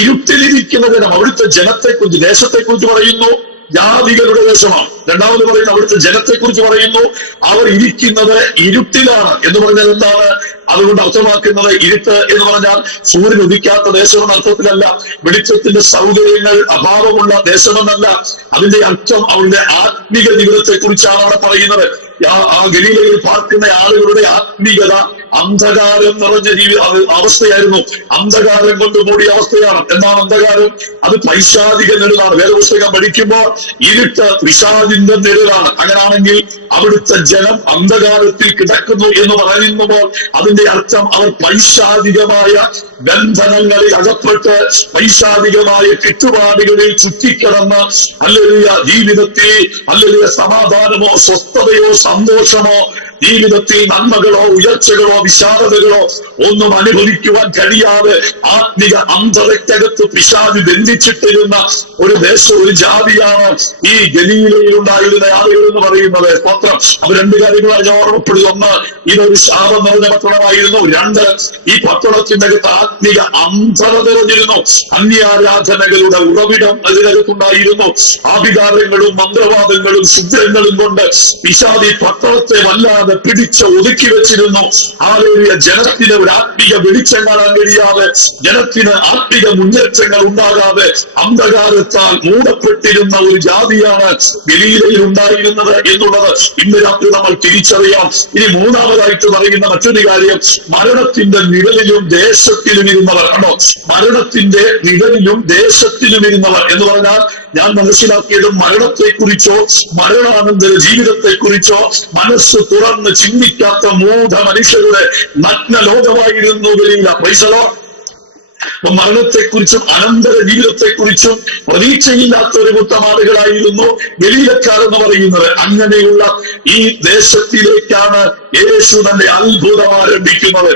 ഇരുട്ടിലിരിക്കുന്ന ജനം. അവിടുത്തെ ജനത്തെക്കുറിച്ച്, ദേശത്തെക്കുറിച്ച് പറയുന്നു, ജാതികളുടെ ദേശമാണ്. 2-ാമത് പറയുന്നത് അവിടുത്തെ ജനത്തെക്കുറിച്ച് പറയുന്നു, അവർ ഇരിക്കുന്നത് ഇരുട്ടിലാണ് എന്ന് പറഞ്ഞാൽ എന്താണ്? അതുകൊണ്ട് അർത്ഥമാക്കുന്നത് ഇരുട്ട് എന്ന് പറഞ്ഞാൽ സൂര്യൻ ഉദിക്കാത്ത ദേശമെന്ന അർത്ഥത്തിലല്ല, വെളിച്ചത്തിന്റെ സൗകര്യങ്ങൾ അഭാവമുള്ള ദേശമെന്നല്ല. അതിന്റെ അർത്ഥം അവരുടെ ആത്മീക ജീവിതത്തെ കുറിച്ചാണ് അവിടെ പറയുന്നത്. ആ ഗലീലയിൽ പാർക്കുന്ന ആളുകളുടെ ആത്മീകത അന്ധകാരം നിറഞ്ഞ അവസ്ഥയായിരുന്നു. അന്ധകാരം കൊണ്ട് മൂടിയ അവസ്ഥയാണ്. എന്താണ് അന്ധകാരം? അത് പൈശാചിക നിഴലാണ്. വേദപുസ്തകം പഠിക്കുമ്പോൾ ഇരുട്ട് പിശാചിന്റെ നിഴലാണ്. അങ്ങനാണെങ്കിൽ അവിടുത്തെ ജനം അന്ധകാരത്തിൽ കിടക്കുന്നു എന്ന് പറയുമ്പോൾ അതിന്റെ അർത്ഥം അവർ പൈശാചികമായ ബന്ധനങ്ങളിൽ അകപ്പെട്ട് പൈശാചികമായ ചുറ്റുപാടുകളിൽ ചുറ്റിക്കിടന്ന് ഹല്ലേലൂയ ജീവിതത്തിൽ ഹല്ലേലൂയ സമാധാനമോ സ്വസ്ഥതയോ സന്തോഷമോ ജീവിതത്തിൽ നന്മകളോ ഉയർച്ചകളോ വിശാലതകളോ ഒന്നും അനുഭവിക്കുവാൻ കഴിയാതെ ആത്മിക അന്ധതയ്ക്കകത്ത് പിശാച് ബന്ധിച്ചിട്ടിരുന്ന ഒരു ദേശം, ഒരു ജാതിയാണ് ഈ ഗലീലയിൽ ഉണ്ടായിരുന്ന ആളുകൾ എന്ന് പറയുന്നത്. സ്തോത്രം. അപ്പൊ 2 കാര്യങ്ങളാണ് ഞാൻ ഓർമ്മപ്പെടുന്നത്. 1, ഇതൊരു ശാപം നിറഞ്ഞ പട്ടണമായിരുന്നു. 2, ഈ പട്ടണത്തിന്റെ അകത്ത് ആത്മിക അന്ധത നിറഞ്ഞിരുന്നു. അന്യാരാധനകളുടെ ഉറവിടം ഇതിനകത്തുണ്ടായിരുന്നു. ആഭിചാരങ്ങളും മന്ത്രവാദങ്ങളും ശുദ്രങ്ങളും കൊണ്ട് പിശാച് പട്ടണത്തെ വല്ലാതെ പിടിച്ച് ഒതുക്കി വെച്ചിരുന്നു. ഹല്ലേലൂയ. ജനത്തിന് ഒരു ആത്മീക വെളിച്ചം കാണാൻ കഴിയാതെ, ജനത്തിന് ആത്മീക മുന്നേറ്റങ്ങൾ ഉണ്ടാകാതെ അന്ധകാരത്താൽ മൂടപ്പെട്ടിരുന്ന ഒരു ജാതിയാണ് ഗലീലയിൽ ഉണ്ടായിരുന്നത് എന്നുള്ളത് ഇന്ന് രാത്രി നമ്മൾ തിരിച്ചറിയാം. ഇനി 3-മതായിട്ട് പറയുന്ന മറ്റൊരു കാര്യം, മരണത്തിന്റെ നിഴലിലും ദേശത്തിലും ഇരുന്നവർ. കണ്ടോ, മരണത്തിന്റെ നിഴലിലും ദേശത്തിലും ഇരുന്നവർ എന്ന് പറഞ്ഞാൽ ഞാൻ മനസ്സിലാക്കിയത് മരണത്തെക്കുറിച്ചോ മരണാനന്തര ജീവിതത്തെക്കുറിച്ചോ മനസ്സ് തുറന്ന് ചിന്തിക്കാത്ത മൂഢ മനുഷ്യരുടെ നഗ്ന ലോകമായിരുന്നു ഗലീല. Praise the Lord. മരണത്തെക്കുറിച്ചും അനന്തര ജീവിതത്തെക്കുറിച്ചും പ്രതീക്ഷയില്ലാത്ത ഒരു കൂട്ടം ആളുകളായിരുന്നു ഗലീലക്കാർ എന്ന് പറയുന്നത്. അങ്ങനെയുള്ള ഈ ദേശത്തിലേക്കാണ് യേശു തന്റെ അത്ഭുതം ആരംഭിക്കുന്നത്.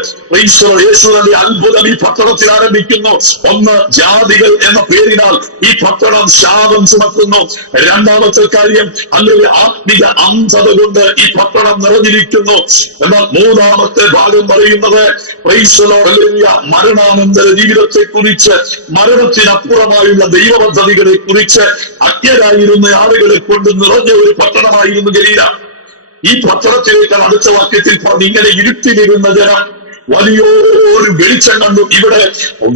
യേശു തന്റെ അത്ഭുതം ഈ പട്ടണത്തിൽ ആരംഭിക്കുന്നു. 1, ജാതികൾ എന്ന പേരിനാൽ ഈ പട്ടണം ശാപം ചുമത്തുന്നു. 2-ാമത്തെ കാര്യം, അല്ലെങ്കിൽ ആത്മിക അന്ധത കൊണ്ട് ഈ പട്ടണം നിറഞ്ഞിരിക്കുന്നു. എന്നാൽ 3-ാമത്തെ ഭാഗം പറയുന്നത് മരണാനന്തര ജീവിതത്തെ കുറിച്ച്, മരണത്തിനപ്പുറമായുള്ള ദൈവ പദ്ധതികളെ കുറിച്ച് അജ്ഞരായിരുന്ന ആളുകളെ കൊണ്ട് നിറഞ്ഞ ഒരു പട്ടണമായിരുന്നു ഗലീല. ഈ പട്ടണത്തിലേക്കാണ് അടുത്ത വാക്യത്തിൽ പറഞ്ഞ്, ഇങ്ങനെ ഇരുട്ടിലിരുന്ന ജനം വലിയൊരു വെളിച്ചം കണ്ടു. ഇവിടെ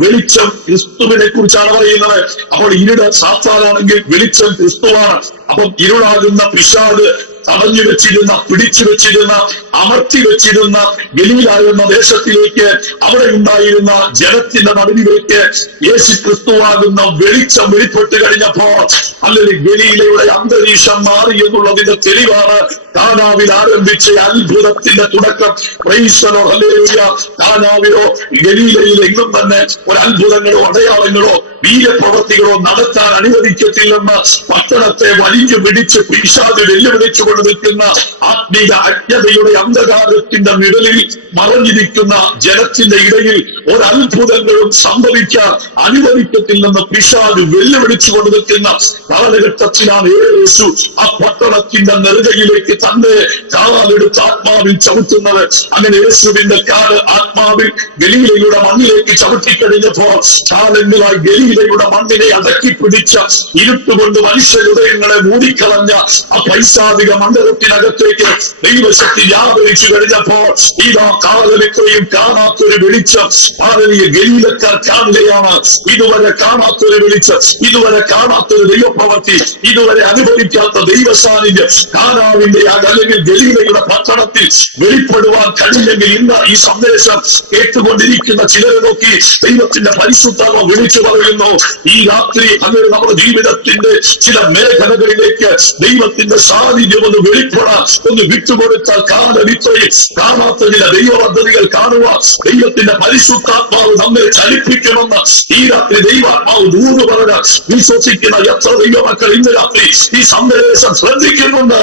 വെളിച്ചം ക്രിസ്തുവിനെ കുറിച്ചാണ് പറയുന്നത്. അപ്പോൾ ഇരുട് സാത്താനാണെങ്കിൽ വെളിച്ചം ക്രിസ്തുവാണ്. അപ്പം ഇരുളാകുന്ന പിശാച് തടഞ്ഞു വെച്ചിരുന്ന, പിടിച്ചു വെച്ചിരുന്ന അമർത്തി വെച്ചിരുന്ന ഗലീല എന്ന ദേശത്തിലേക്ക്, അവിടെ ഉണ്ടായിരുന്ന ജനത്തിന്റെ നടുവിലേക്ക് യേശു ക്രിസ്തുവാകുന്ന വെളിച്ചം വെളിപ്പെട്ട് കഴിഞ്ഞപ്പോൾ അല്ലെങ്കിൽ ഗലീലയുടെ അന്തരീക്ഷം മാറി എന്നുള്ളതിന്റെ തെളിവാണ് കാനാവിൽ ആരംഭിച്ച അത്ഭുതത്തിന്റെ തുടക്കം. പ്രൈസലോ ഹല്ലേലൂയ. കാനാവിലോ ഗലീലയിൽ എങ്ങും തന്നെ ഒരു അത്ഭുതങ്ങളോ അടയാളങ്ങളോ വീരപ്രവർത്തികളോ നടത്താൻ അനുവദിക്കത്തില്ലെന്ന് പട്ടണത്തെ വലിഞ്ഞു പിടിച്ച് പിശാച് വെല്ലുവിളിച്ചുകൊണ്ട് നിൽക്കുന്ന ആത്മീയ അജ്ഞതയുടെ അന്ധകാരത്തിന്റെ നിഴലിൽ മറഞ്ഞിരിക്കുന്ന ജനത്തിന്റെ ഇടയിൽ ഒരത്ഭുതങ്ങളും സംഭവിക്കാൻ അനുവദിക്കത്തില്ലെന്ന് പിശാച് വെല്ലുവിളിച്ചുകൊണ്ട് നിൽക്കുന്ന കാലഘട്ടത്തിലാണ് യേശു ആ പട്ടണത്തിന്റെ നെറുകയിലേക്ക് തന്റെ കാലെടുത്ത് ആത്മാവിൽ ചവിട്ടുന്നത്. അങ്ങനെ യേശുവിന്റെ കാല് ആത്മാവിൽ ഗലീലയുടെ മണ്ണിലേക്ക് ചവിട്ടിക്കഴിഞ്ഞപ്പോൾ കാലങ്ങളായി ഗലീലയുടെ മണ്ണിനെ അടക്കി പിടിച്ച ഇരുട്ടുകൊണ്ട് മനുഷ്യഹൃദയങ്ങളെ മൂടിക്കളഞ്ഞ ആ പൈശാചിക മണ്ഡലത്തിനകത്തേക്ക് ദൈവശക്തി വ്യാപരിച്ചു കഴിഞ്ഞപ്പോൾ ഇതാ കാലമിത്രയും കാണാത്തൊരു വെളിച്ചം ആരണിയ ഗലീലക്കാർ കാണുകയാണ്. ഇതുവരെ കാണാത്തൊരു വെളിച്ചം, ഇതുവരെ കാണാത്തൊരു ദൈവപ്രവൃത്തി, ഇതുവരെ അനുഭവിക്കാത്ത ദൈവ സാന്നിധ്യം കാനാവിന്റെ അല്ലെങ്കിൽ ഗലീലയുടെ പട്ടണത്തിൽ വെളിപ്പെടുവാൻ കഴിഞ്ഞെങ്കിൽ ഇന്ന് ഈ സന്ദേശം കേട്ടുകൊണ്ടിരിക്കുന്ന ചിലരെ നോക്കി ദൈവത്തിന്റെ പരിശുദ്ധാത്മ വിളിച്ചു പറയുന്നു, ഈ രാത്രി അങ്ങനെ നമ്മുടെ ജീവിതത്തിന്റെ ചില മേഖലകളിലേക്ക് ദൈവത്തിന്റെ സാന്നിധ്യം ഒന്ന് വെളിപ്പെടാൻ ഒന്ന് വിട്ടുകൊടുത്താൽ കാലമിത്രയും കാണാത്ത ചില ദൈവ പദ്ധതികൾ കാണുക. ദൈവത്തിന്റെ പരിശുദ്ധാത്മാവ് നമ്മെ ചലിപ്പിക്കുമെന്ന് ഈ രാത്രി ദൈവാത്മാവ് ദൂത് പറഞ്ഞ് വിശ്വസിക്കുന്ന എത്ര ദൈവമക്കൾ ഇന്ന് രാത്രി ഈ സന്ദേശം ശ്രദ്ധിക്കുന്നുണ്ട്.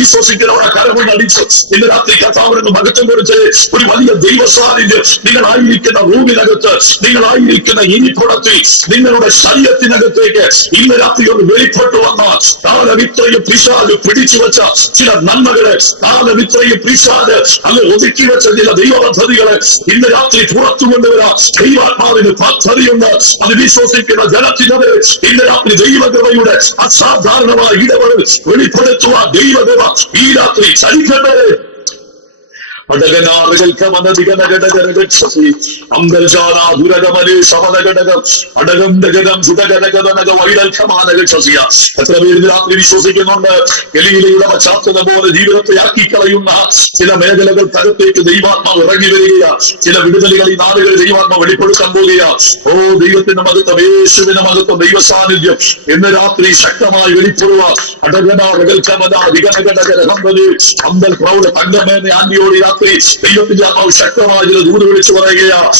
വിശ്വസിക്കുന്നവരെ കരമുണ്ട് അടിച്ചു ഇന്ന് രാത്രി കർത്താവിന് മഹത്വം കൊടുത്ത് ഒരു വലിയ ദൈവ സാന്നിധ്യം നിങ്ങളായിരിക്കുന്ന റൂമിനകത്ത്, നിങ്ങളായിരിക്കുന്ന ഇരിപ്പിടത്തിൽ, നിങ്ങളുടെ ശരീരത്തിനകത്തേക്ക് ഇന്ന് രാത്രി ഒന്ന് വെളിപ്പെട്ടു വന്ന കാലമിത്രയും പിശാച് പിടിച്ചു വെച്ച ചില നന്മകളെ, കാലമിത്രയും പിശാച് അത് ഒതുക്കി വെച്ച ചില ദൈവ പദ്ധതികളെ ഇന്ന് രാത്രി പുറത്തു കൊണ്ടുവരാൻ ദൈവാത്മാവിന് പദ്ധതിയുണ്ട്. അത് വിശ്വസിക്കുന്ന ജനത്തിനത് ഇന്ന് രാത്രി ദൈവകൃപയുടെ അസാധാരണമായ ഇടപെടൽ വെളിപ്പെടുത്തുവാൻ ദൈവകൃപ ഈ രാത്രി ചലിക്കട്ടെ. എത്ര പേര് രാത്രി വിശ്വസിക്കുന്നുണ്ട് ഗലീലയുടെ പശ്ചാത്തലം പോലെ ജീവിതത്തെ ആക്കിക്കളയുന്ന ചില മേഖലകൾ തരത്തേക്ക് ദൈവാത്മാവ് ഇറങ്ങി വരികയാണ്. ചില വിടുതലുകൾ ഈ നാളുകൾ ദൈവാത്മാവ് വെളിപ്പെടുത്താൻ പോവുകയാണ്. ഓ ദൈവത്തിന്റെ മഹത്വം, യേശുവിന്റെ മഹത്വം, ദൈവ സാന്നിധ്യം ഇന്ന് രാത്രി ശക്തമായി വെളിപ്പെടുക. ആന്റിയോട് രാത്രി ദൈവത്തിന്റെ ആത്മാവ് ശക്തമായ ചില ദൂത് വിളിച്ചു പറയുകയാണ്.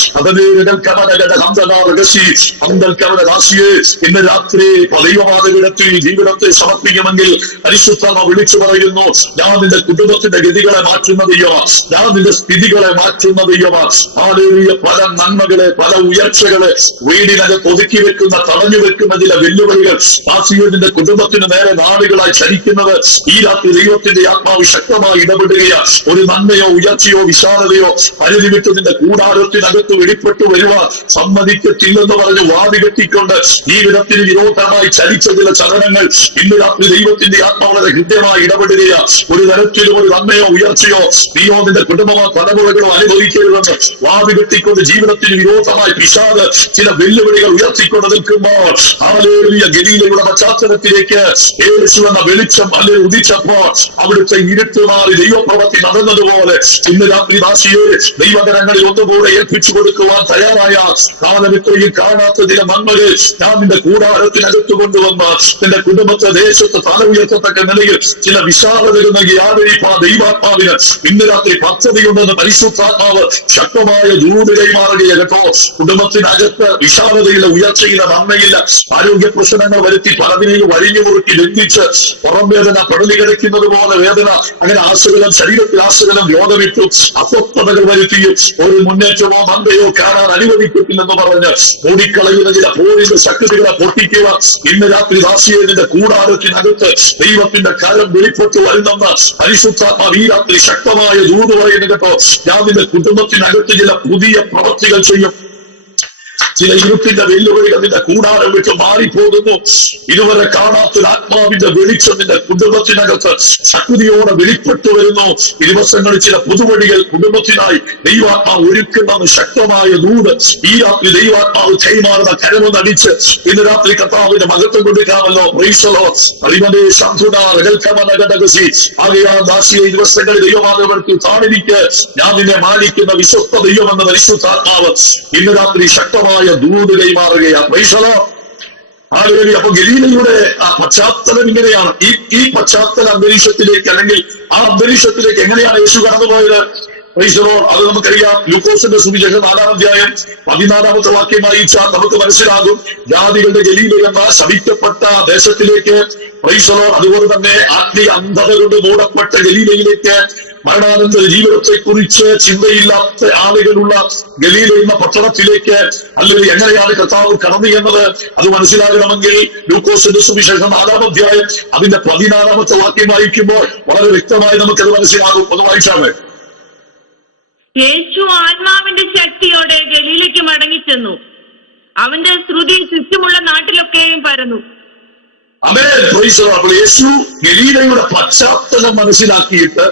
ഇന്ന് രാത്രി ദൈവമാതവിടത്തിൽ ജീവിതത്തെ സമർപ്പിക്കുമെങ്കിൽ പരിശുദ്ധാത്മ വിളിച്ചു പറയുന്നു, ഞാൻ നിന്റെ കുടുംബത്തിന്റെ ഗതികളെ മാറ്റുന്ന ദൈവമാണ്, ഞാൻ നിന്റെ സ്ഥിതികളെ മാറ്റുന്ന ദൈവമാണ്. പല നന്മകളെ, പല ഉയർച്ചകളെ വീടിനകത്ത് ഒതുക്കി വെക്കുന്ന, തടഞ്ഞു വെക്കുന്ന ചില വെല്ലുവിളികൾ ആസിയുടെ കുടുംബത്തിന് നേരെ നാളുകളായി ചലിക്കുന്നത് ഈ രാത്രി ദൈവത്തിന്റെ ആത്മാവ് ശക്തമായി ഇടപെടുകയാണ്. ഒരു നന്മയോ ഉയർച്ചയോ വിശാലതയോ പരിധി വിട്ട് നിന്റെ കൂടാരത്തിനകത്ത് വെളിപ്പെട്ടു വരുവാൻ സമ്മതിക്കത്തില്ലെന്ന് പറഞ്ഞ് വാതി കെട്ടിക്കൊണ്ട് ജീവിതത്തിന് വിരോധമായി ചലിച്ച ചില ചലനങ്ങൾ ഇന്ന് രാത്രി ദൈവത്തിന്റെ ആത്മാവ് ഹൃദ്യമായി ഇടപെടുകയാണ്. ഒരു തരത്തിലും ഒരു നന്മയോ ഉയർച്ചയോ നീയോ നിന്റെ കുടുംബമോ തലമുറകളോ അനുഭവിക്കരുതെന്ന് വാതി കെട്ടിക്കൊണ്ട് ജീവിതത്തിന് വിരോധമായി പിശാച് ചില വെല്ലുവിളികൾ ഉയർത്തിക്കൊണ്ട് നിൽക്കുമ്പോൾ ഗലീലയുടെ പശ്ചാത്തലത്തിലേക്ക് യേശു എന്ന വെളിച്ചം അല്ലെങ്കിൽ ഉദിച്ചപ്പോൾ അവിടുത്തെ ഇരുട്ട് മാറി ദൈവപ്രവൃത്തി നടന്നതുപോലെ ഇന്ന് രാത്രി ദാസിയെ ദൈവകരങ്ങളിൽ ഒന്നുകൂടെ ഏൽപ്പിച്ചു കൊടുക്കുവാൻ തയ്യാറായ കാലമിത്രയും കാണാത്ത ചില നന്മകൾ ഞാൻ നിന്റെ കൂടാരത്തിനകത്ത് കൊണ്ടുവന്ന നിന്റെ കുടുംബത്തെ ദേശത്ത് തല ഉയർത്തത്തക്ക നിലയിൽ ചില വിശാലതകൾ നൽകി ആദരിപ്പാൻ ദൈവാത്മാവിന് ഇന്ന് രാത്രി പദ്ധതിയുണ്ടെന്ന് പരിശുദ്ധാത്മാവ് ശക്തമായ ദൂത് കൈമാറുകയാണ് കേട്ടോ. കുടുംബത്തിനകത്ത് വിശാലതയില്ല, ഉയർച്ചയില്ല, നന്മയില്ല, ആരോഗ്യ പ്രശ്നങ്ങൾ വരുത്തി പലതിനെയും വരിഞ്ഞു മുറുക്കി ബന്ധിച്ച് പുറം വേദന, പടലി കിടക്കുന്നത് പോലെ വേദന, അങ്ങനെ ആശകലം ശരീരത്തിൽ ആശകലം രോഗമിട്ടു അസ്വസ്ഥതകൾ വരുത്തിയും ഒരു മുന്നേറ്റമോ നന്മയോ കാണാൻ അനുവദിക്കത്തില്ലെന്ന് പറഞ്ഞ് മൂടിക്കളയുന്ന ചില പോരിന്റെ ശക്തികളെ പൊട്ടിക്കുക. ഇന്ന് രാത്രി ദാസിയേതിന്റെ കൂടാരത്തിനകത്ത് ദൈവത്തിന്റെ കരം വെളിപ്പെട്ടു വരുന്നെന്ന് പരിശുദ്ധാത്മാവ് ഈ രാത്രി ശക്തമായ ദൂത് പറയുന്നു കേട്ടോ. ഞാൻ നിന്റെ കുടുംബത്തിനകത്ത് ചില പുതിയ പ്രവൃത്തികൾ ചെയ്യും. ചില ഇരുട്ടിന്റെ വെല്ലുവിളികൾ നിന്റെ കൂടാരം വിട്ട് മാറിപ്പോകുന്നു. ഇതുവരെ കാണാത്തൊരു ആത്മാവിന്റെ വെളിച്ചം നിന്റെ കുടുംബത്തിനകത്ത് ശക്തിയോടെ വെളിപ്പെട്ടു വരുന്നു. ഈ ദിവസങ്ങളിൽ ചില പുതുവഴികൾ കുടുംബത്തിനായി ദൈവാത്മാവ് ഒരുക്കുന്ന ശക്തമായ ദൂത് ഈ രാത്രി ദൈവാത്മാവ് കൈമാറുന്ന കരമൊന്നടിച്ച് ഇന്ന് രാത്രി കർത്താവിന്റെ മഹത്വം കൊടുക്കാമല്ലോ. ആകയാൽ ദാസിയെ ഈ ദിവസങ്ങളിൽ ദൈവമാനവർക്ക് താണിരിക്ക്, ഞാൻ നിന്നെ മാനിക്കുന്ന വിശ്വസ്ത ദൈവമെന്ന പരിശുദ്ധാത്മാവ് ഇന്ന് രാത്രി ശക്തമായ ദൂത് കൈമാറുകയാണ്. അപ്പൊ ഗലീലയുടെ ആ പശ്ചാത്തലം ഇങ്ങനെയാണ്. ഈ പശ്ചാത്തല അന്തരീക്ഷത്തിലേക്ക് അല്ലെങ്കിൽ ആ അന്തരീക്ഷത്തിലേക്ക് എങ്ങനെയാണ് യേശു കടന്നുപോയത്? അത് നമുക്കറിയാം. ലൂക്കോസിന്റെ സുവിശേഷം 4-ാം അധ്യായം 14-ാമത്തെ വാക്യം വായിച്ചാൽ നമുക്ക് മനസ്സിലാകും. ജാതികളുടെ ഗലീല എന്ന ശപിക്കപ്പെട്ട ദേശത്തിലേക്ക്, അതുപോലെ തന്നെ ആത്മീയ അന്ധത കൊണ്ട് മൂടപ്പെട്ട ഗലീലയിലേക്ക്, മരണാനന്തര ജീവിതത്തെ കുറിച്ച് ചിന്തയില്ലാത്ത ആളുകളുള്ള ഗലീല എന്ന പട്ടണത്തിലേക്ക് അല്ലെങ്കിൽ എങ്ങനെയാണ് കർത്താവ് കടന്നു എന്നത് അത് മനസ്സിലാകണമെങ്കിൽ ലൂക്കോസിന്റെ സുവിശേഷം 4-ാം അധ്യായം അതിന്റെ 14-ാമത്തെ വാക്യം വായിക്കുമ്പോൾ വളരെ വ്യക്തമായി നമുക്കത് മനസ്സിലാകും. ഒന്ന് വായിച്ചാമേ. യേശു ആത്മാവിന്റെ ശക്തിയോടെ ഗലീലയ്ക്ക് മടങ്ങിച്ചെന്നു. അവന്റെ ശ്രുതി ചുറ്റുമുള്ള നാട്ടിലൊക്കെയും പരന്നു. അപ്പോൾ യേശു ഗലീലയുടെ പശ്ചാത്തലം മനസ്സിലാക്കിയിട്ട്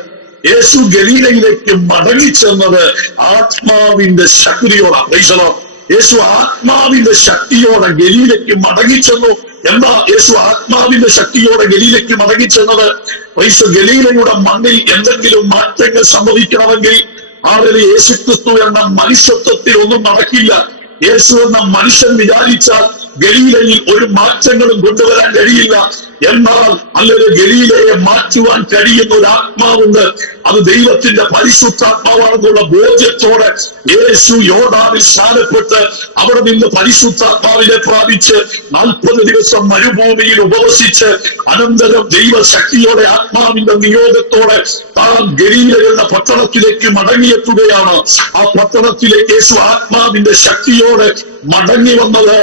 യേശു ഗലീലയിലേക്ക് മടങ്ങിച്ചെന്നത് ആത്മാവിന്റെ ശക്തിയോടെ. യേശു ആത്മാവിന്റെ ശക്തിയോടെ ഗലീലയ്ക്ക് മടങ്ങിച്ചെന്നു. എന്താ യേശു ആത്മാവിന്റെ ശക്തിയോടെ ഗലീലയ്ക്ക് മടങ്ങിച്ചെന്നത്? ഗലീലയുടെ മണ്ണിൽ എന്തെങ്കിലും മാറ്റങ്ങൾ സംഭവിക്കണമെങ്കിൽ യേശുക്രിസ്തു എന്ന മനുഷ്യത്വത്തിൽ ഒന്നും നടക്കില്ല. യേശു എന്ന മനുഷ്യൻ വിചാരിച്ചാൽ ഗലീലയിൽ ഒരു മാറ്റങ്ങളും കൊണ്ടുവരാൻ കഴിയില്ല. എന്നാൽ ഗലീലയെ മാറ്റുവാൻ കഴിയുന്ന ഒരു ആത്മാവുണ്ട്. അത് ദൈവത്തിന്റെ പരിശുദ്ധാത്മാവാണെന്നുള്ള ബോധ്യത്തോടെ യേശു യോർദാനിൽ സ്നാനപ്പെട്ട് അവിടെ നിന്ന് പരിശുദ്ധാത്മാവിനെ പ്രാപിച്ച് 40 ദിവസം മരുഭൂമിയിൽ ഉപവസിച്ച് അനന്തരം ദൈവശക്തിയോടെ ആത്മാവിന്റെ നിയോഗത്തോടെ താൻ ഗലീല എന്ന പട്ടണത്തിലേക്ക് മടങ്ങിയെത്തുകയാണ്. ആ പട്ടണത്തിലേക്ക് യേശു ആത്മാവിന്റെ ശക്തിയോടെ മടങ്ങി വന്നത്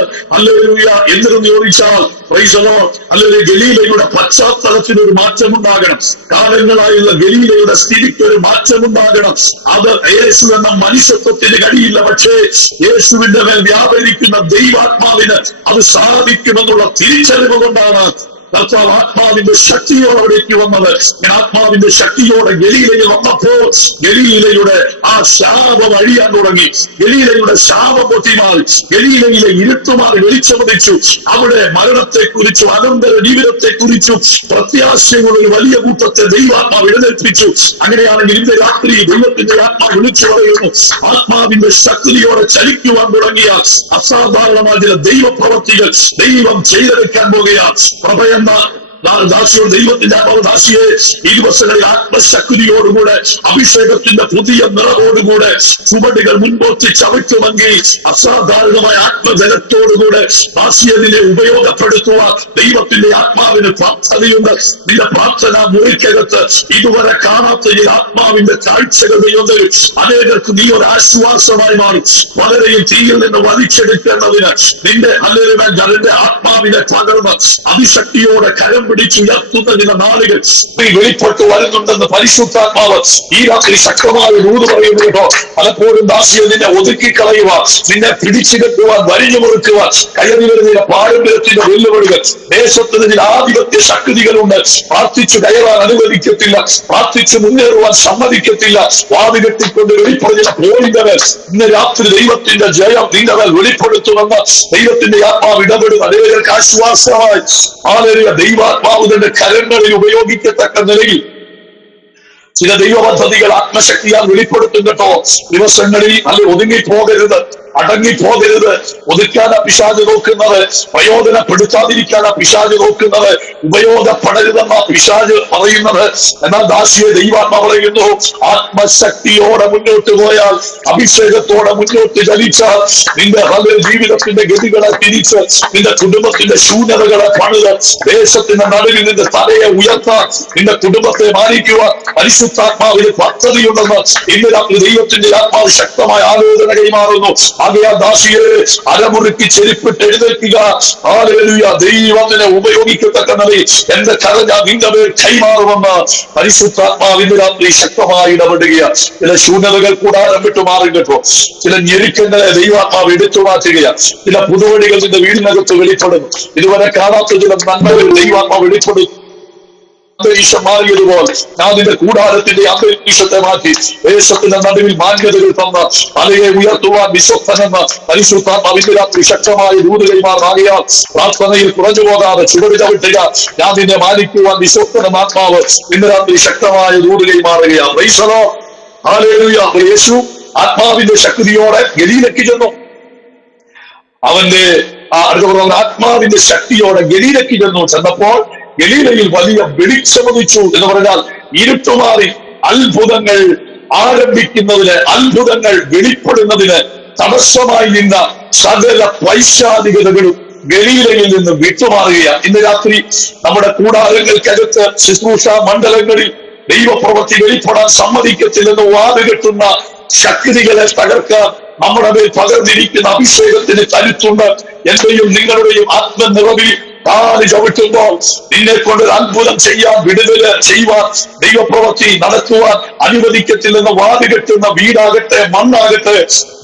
എന്തിനെന്ന് ചോദിച്ചാൽ ഗലീലയുടെ പശ്ചാത്തലത്തിന് ഒരു മാറ്റമുണ്ടാകണം. കാലങ്ങളായുള്ള ഗലീലയുടെ സ്ഥിതിക്ക് ഒരു മാറ്റമുണ്ടാകണം. അത് യേശു എന്ന മനുഷ്യത്വത്തിന് കഴിയില്ല. പക്ഷേ യേശുവിന്റെ മേൽ വ്യാപരിക്കുന്ന ദൈവാത്മാവിന് അത് സാധിക്കുമെന്നുള്ള തിരിച്ചറിവ് കൊണ്ടാണ് കർത്താവ് ആത്മാവിന്റെ ശക്തിയോടെ അവിടേക്ക് വന്നത്. ആത്മാവിന്റെ ശക്തിയോടെ ഗലീലയിൽ വന്നപ്പോൾ ഗലീലയുടെ ആ ശാപം അഴിയാൻ തുടങ്ങി. ഗലീലയുടെ ശാപം പൊട്ടിമാറി. ഗലീലയിലെ ഇരുട്ടുമാറി വെളിച്ചമടിച്ചു. അവിടെ മരണത്തെ കുറിച്ചും അനന്തര ജീവിതത്തെ കുറിച്ചും പ്രത്യാശയുള്ള ഒരു വലിയ കൂട്ടത്തെ ദൈവാത്മാവ് എഴുന്നേൽപ്പിച്ചു. അങ്ങനെയാണെങ്കിൽ ഇന്ന് രാത്രി ദൈവത്തിന്റെ ആത്മാവ് വിളിച്ചു പറയുന്നു, ആത്മാവിന്റെ ശക്തിയോടെ ചലിക്കുവാൻ തുടങ്ങിയാൽ അസാധാരണമായ ചില ദൈവപ്രവർത്തികൾ ദൈവം ചെയ്തെടുക്കാൻ പോകുകയാൽ പ്രഭയം ദാസിയോട് ദൈവത്തിന്റെ ദാസിയെ ഈ ദിവസങ്ങളിൽ ആത്മശക്തിയോടുകൂടെ അഭിഷേകത്തിന്റെ പുതിയ നിറവോടുകൂടെ ചുവടുകൾ മുൻപോട്ട് ചവിട്ടുമെങ്കിൽ അസാധാരണമായ ആത്മജലത്തോടുകൂടെ ദാസിയെ ഉപയോഗപ്പെടുത്തുവാൻ ദൈവത്തിന്റെ ആത്മാവിന് പ്രാപ്തതയുണ്ട്. നിന്റെ പ്രാർത്ഥന മുറിക്കകത്ത് ഇതുവരെ കാണാത്ത ഈ ആത്മാവിന്റെ കാഴ്ചകൾ ദൈവം തരും. അനേകർക്ക് നീ ഒരു ആശ്വാസമായി മാറും. പലരെയും തീയിൽ നിന്ന് വലിച്ചെടുക്കേണ്ടതിന് നിന്റെ അതിന്റെ ആത്മാവിനെ പകർന്ന് അതിശക്തിയോടെ കരം പിടിച്ചുയർത്തുന്ന ചില നാളുകൾ വെളിപ്പെട്ടു വരുന്നുണ്ടെന്ന് പരിശുദ്ധാത്മാവ് ഈ രാത്രി ശക്തമായ ദൂത് പറയുന്നുണ്ടോ. പലപ്പോഴും ദാസിയെ നിന്നെ ഒതുക്കിക്കളയുവാൻ, നിന്നെ പിടിച്ചു കെട്ടുവാൻ, വരിഞ്ഞു മുറുക്കുവാൻ കയറി വരുന്ന പാരമ്പര്യത്തിന്റെ വെല്ലുവിളികൾ, ദേശത്തിന് ചില ആധിപത്യ ശക്തികളുണ്ട്. പ്രാർത്ഥിച്ചു കയറാൻ അനുവദിക്കത്തില്ല, പ്രാർത്ഥിച്ചു മുന്നേറുവാൻ സമ്മതിക്കത്തില്ല. വാതി കെട്ടിക്കൊണ്ട് വെളിപ്പെടുന്ന പോയിന്റവർ ഇന്ന് രാത്രി ദൈവത്തിന്റെ ജയം നിന്റെ മേൽ വെളിപ്പെടുത്തുമെന്ന് ദൈവത്തിന്റെ ആത്മാവ് ഇടപെടും. അനേകർക്ക് ആശ്വാസമായി ദൈവാത്മാവ് തന്റെ കരങ്ങളിൽ ഉപയോഗിക്കത്തക്ക നിലയിൽ ചില ദൈവ പദ്ധതികൾ ആത്മശക്തിയാൽ വെളിപ്പെടുത്തും കേട്ടോ. ദിവസങ്ങളിൽ ഒതുങ്ങിപ്പോകരുത്, അടങ്ങിപ്പോകരുത്. ഒതുക്കാനാ പിശാച് നോക്കുന്നത്, പ്രയോജനപ്പെടുത്താതിരിക്കാനാ പിശാച് നോക്കുന്നത്, ഉപയോഗപ്പെടരുതെന്ന പിശാച് പറയുന്നത്. എന്നാൽ ദാസിയെ ദൈവാത്മ പറയുന്നു, ആത്മശക്തിയോടെ മുന്നോട്ട് പോയാൽ, അഭിഷേകത്തോടെ മുന്നോട്ട് ചലിച്ചാൽ നിന്റെ ജീവിതത്തിന്റെ ഗതികളെ തിരിച്ച് നിന്റെ കുടുംബത്തിന്റെ ശൂന്യതകളെ പണിത് ദേശത്തിന്റെ നടുവിൽ നിന്റെ തലയെ ഉയർത്താൻ, നിന്റെ കുടുംബത്തെ മാനിക്കുവാൻ പരിശുദ്ധാത്മാവിന് പദ്ധതിയുണ്ടെന്ന് ഇന്ന് രാത്രി ദൈവത്തിന്റെ ആത്മാവ് ശക്തമായ ആലോചന കൈമാറുന്നു. ആകയാൽ ദാസിയെ അരമുറുക്കി ചെരുപ്പിട്ട് എഴുന്നേൽക്കുക. ഹല്ലേലൂയ. ദൈവം നിന്നെ ഉപയോഗിക്കത്തക്കണമേ. എന്റെ കഥ ഞാൻ നിന്റെ മേൽ കൈമാറുമെന്ന് പരിശുദ്ധാത്മാവിന്റെ രാത്രി ശക്തമായി ഇടപെടുകയാണ്. ചില ശൂന്യതകൾ കൂടാരം വിട്ടു മാറും കേട്ടോ. ചില ഞെരുക്കങ്ങളെ ദൈവാത്മാവ് എടുത്തു മാറ്റുകയാണ്. ചില പുതുവഴികൾ നിന്റെ വീടിനകത്ത് വെളിപ്പെടും. ഇതുവരെ കാണാത്ത ചില നന്മകൾ ദൈവാത്മാവ് വെളിപ്പെടും. അന്തരീക്ഷം മാറിയതുപോലെ ഞാൻ നിന്റെ കൂടാരത്തിന്റെ അന്തരീക്ഷത്തെ മാറ്റി ദേശത്തിന്റെ നടുവിൽ മാന്യതകൾ തന്ന തലയെ ഉയർത്തുവാൻ വിശ്വസ്തനെന്ന പരിശുദ്ധാത്മാവിന്റെ രാത്രി ശക്തമായ ദൂത് കൈമാറാകിയാൽ പ്രാർത്ഥനയിൽ കുറഞ്ഞു പോകാതെ ചുവട് ചവിട്ടുക. ഞാൻ നിന്നെ മാനിക്കുവാൻ വിശ്വസ്തനെന്ന ആത്മാവ് ഇന്ന് രാത്രി ശക്തമായ ദൂത് കൈമാറുകയാണ്. Praise the Lord. ഹല്ലേലൂയ. യേശു ആത്മാവിന്റെ ശക്തിയോടെ ഗലീലയ്ക്ക് ചെന്നു. അവന്റെ ആത്മാവിന്റെ ശക്തിയോടെ ഗലീലയ്ക്ക് ചെന്നപ്പോൾ ഗലീലയിൽ വലിയ വെളിച്ചമുദിച്ചു എന്ന് പറഞ്ഞാൽ ഇരുട്ടുമാറി അത്ഭുതങ്ങൾ ആരംഭിക്കുന്നതിന്, അത്ഭുതങ്ങൾ വെളിപ്പെടുന്നതിന് തടസ്സമായി നിന്ന സകല പൈശാചികതകളും ഗലീലയിൽ നിന്ന് വിട്ടുമാറുകയാണ്. ഇന്ന് രാത്രി നമ്മുടെ കൂടാരങ്ങൾക്കകത്ത് ശുശ്രൂഷ മണ്ഡലങ്ങളിൽ ദൈവപ്രവൃത്തി വെളിപ്പെടാൻ സമ്മതിക്കത്തില്ലെന്ന് വാതുകെട്ടുന്ന ശക്തികളെ തകർക്കാൻ നമ്മുടെ മേൽ പകർന്നിരിക്കുന്ന അഭിഷേകത്തിന് കരുത്തുണ്ട്. എന്റെയും നിങ്ങളുടെയും ആത്മനിറവിൽ കാല് ചവിട്ടുമ്പോൾ നിന്നെ കൊണ്ട് ഒരു അത്ഭുതം ചെയ്യാൻ, വിടുതല് ചെയ്യുവാൻ, ദൈവപ്രവൃത്തി നടത്തുവാൻ അനുവദിക്കത്തില്ലെന്ന് വാതുകെട്ടുന്ന വീടാകട്ടെ, മണ്ണാകട്ടെ,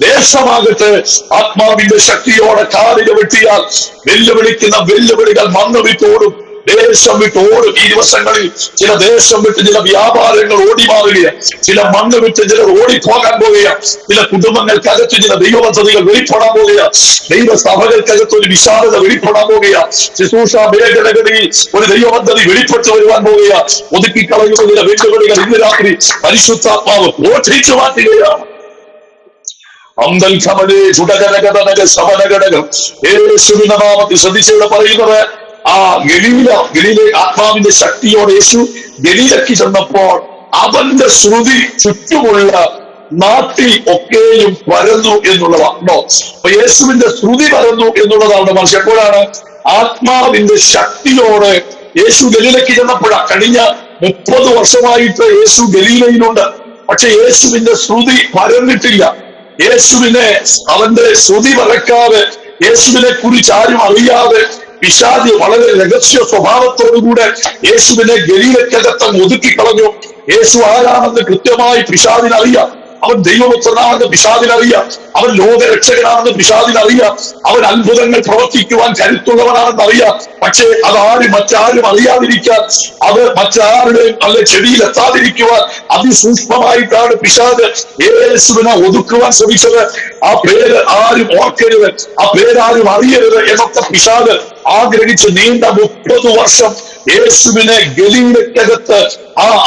ദേശമാകട്ടെ, ആത്മാവിന്റെ ശക്തിയോടെ കാല് ചവിട്ടിയാൽ വെല്ലുവിളിക്കുന്ന വെല്ലുവിളികൾ മണ്ണ് വിട്ടോടും, ദേശം വിട്ട് ഓടും. ഈ ദിവസങ്ങളിൽ ചില ദേശം വിട്ട് ചില വ്യാപാരങ്ങൾ ഓടി മാറുകയാണ്. ചില മണ്ണ് വിട്ട് ചിലർ ഓടിപ്പോകാൻ പോവുകയാണ്. ചില കുടുംബങ്ങൾക്കകത്ത് ചില ദൈവ പദ്ധതികൾ വെളിപ്പെടാൻ പോവുകയാണ്. ദൈവസഭകൾക്കകത്ത് ഒരു വിശാലത വെളിപ്പെടാൻ പോവുകയാണ്. ശുശ്രൂഷ മേഖലകളിൽ ഒരു ദൈവ പദ്ധതി വെളിപ്പെട്ടു വരുവാൻ പോവുകയാണ്. ഒതുക്കിക്കളയുന്ന ചില വെല്ലുവിളികൾ ഇന്ന് രാത്രി പരിശുദ്ധാത്മാവ് ഓർജിച്ചു മാറ്റുകയാണ്. അന്തൽ കമലേ ചുടകനകടനക സമനഘടകം യേശുവിന്റെ നാമത്തിൽ ശ്രദ്ധിച്ചുകൊണ്ട് പറയുന്നത്, ആ ഗലീല ആത്മാവിന്റെ ശക്തിയോടെ യേശു ഗലീലയ്ക്ക് ചെന്നപ്പോൾ അവന്റെ ശ്രുതി ചുറ്റുമുള്ള നാട്ടിൽ ഒക്കെയും പരന്നു എന്നുള്ളതാണോ? അപ്പൊ യേശുവിന്റെ ശ്രുതി പരന്നു എന്നുള്ളതാണ്. പക്ഷെ എപ്പോഴാണ് ആത്മാവിന്റെ ശക്തിയോടെ യേശു ഗലീലയ്ക്ക് ചെന്നപ്പോഴാണ്. കഴിഞ്ഞ 30 വർഷമായിട്ട് യേശു ഗലീലയിലുണ്ട്. പക്ഷെ യേശുവിന്റെ ശ്രുതി പരന്നിട്ടില്ല. യേശുവിനെ അവന്റെ ശ്രുതി പരക്കാതെ, യേശുവിനെ കുറിച്ച് ആരും അറിയാതെ പിശാച് വളരെ രഹസ്യ സ്വഭാവത്തോടുകൂടെ യേശുവിനെ ഗലീലയ്ക്കകത്ത് ഒതുക്കിക്കളഞ്ഞു. യേശു ആരാണെന്ന് കൃത്യമായി പിശാചിനറിയാം. അവൻ ദൈവപുത്രനാണെന്ന് പിശാചിനറിയാം. അവൻ ലോകരക്ഷകനാണെന്ന് പിശാചിനറിയാം. അവൻ അത്ഭുതങ്ങൾ പ്രവർത്തിക്കുവാൻ കരുത്തുള്ളവനാണെന്ന് അറിയാം. പക്ഷേ മറ്റാരും അറിയാതിരിക്കാൻ, അത് മറ്റാരുടെയും നല്ല ചെവിയിൽ എത്താതിരിക്കുവാൻ അതിസൂക്ഷ്മമായിട്ടാണ് പിശാച് യേശുവിനെ ഒതുക്കുവാൻ ശ്രമിച്ചത്. ആ പേര് ആരും ഓർക്കരുത്, ആ പേരാരും അറിയരുത് എന്നൊക്കെ പിശാച് ആഗ്രഹിച്ച് നീണ്ട 30 വർഷം യേശുവിനെ ഗലീലയ്ക്കകത്ത്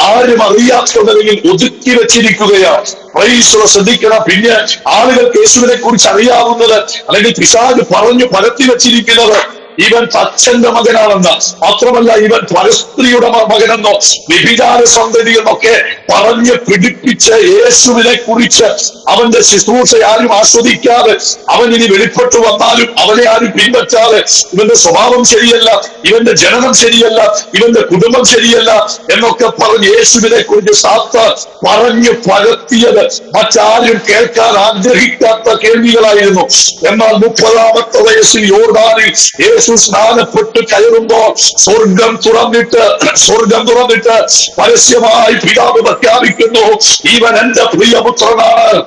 ആരും അറിയാത്ത നിലയിൽ ഒതുക്കി വെച്ചിരിക്കുകയാണ്. ശ്രദ്ധിക്കണം. പിന്നെ ആളുകൾക്ക് യേശുവിനെ കുറിച്ച് അറിയാവുന്നത്, അല്ലെങ്കിൽ പിശാച് പറഞ്ഞു പരത്തി വെച്ചിരിക്കുന്നത്, ഇവൻ തച്ചന്റെ മകനാണെന്ന്, മാത്രമല്ല ഇവൻ പരസ്ത്രീയുടെ മകനെന്നോ വ്യഭിചാര സന്തതി എന്നൊക്കെ പറഞ്ഞ് പിടിപ്പിച്ച് യേശുവിനെ കുറിച്ച് അവന്റെ ശുശ്രൂഷ ആരും ആസ്വദിക്കാതെ, അവൻ ഇനി വെളിപ്പെട്ടു വന്നാലും അവനെ ആരും പിൻപറ്റാതെ, ഇവന്റെ സ്വഭാവം ശരിയല്ല, ഇവന്റെ ജനനം ശരിയല്ല, ഇവന്റെ കുടുംബം ശരിയല്ല എന്നൊക്കെ പറഞ്ഞ് യേശുവിനെ കുറിച്ച് സാത്താൻ പറഞ്ഞു പരത്തിയത് മറ്റാരും കേൾക്കാൻ ആഗ്രഹിക്കാത്ത കേൾവികളായിരുന്നു. എന്നാൽ 30ാമത്തെ വയസ്സിൽ യോർദാനിൽ യേശു സ്നാനപ്പെട്ട് കയറുമ്പോൾ സ്വർഗം തുറന്നിട്ട് പരസ്യമായി പിതാവ് പ്രഖ്യാപിക്കുന്നു, ഇവൻ എന്റെ പ്രിയപുത്രനാണ്,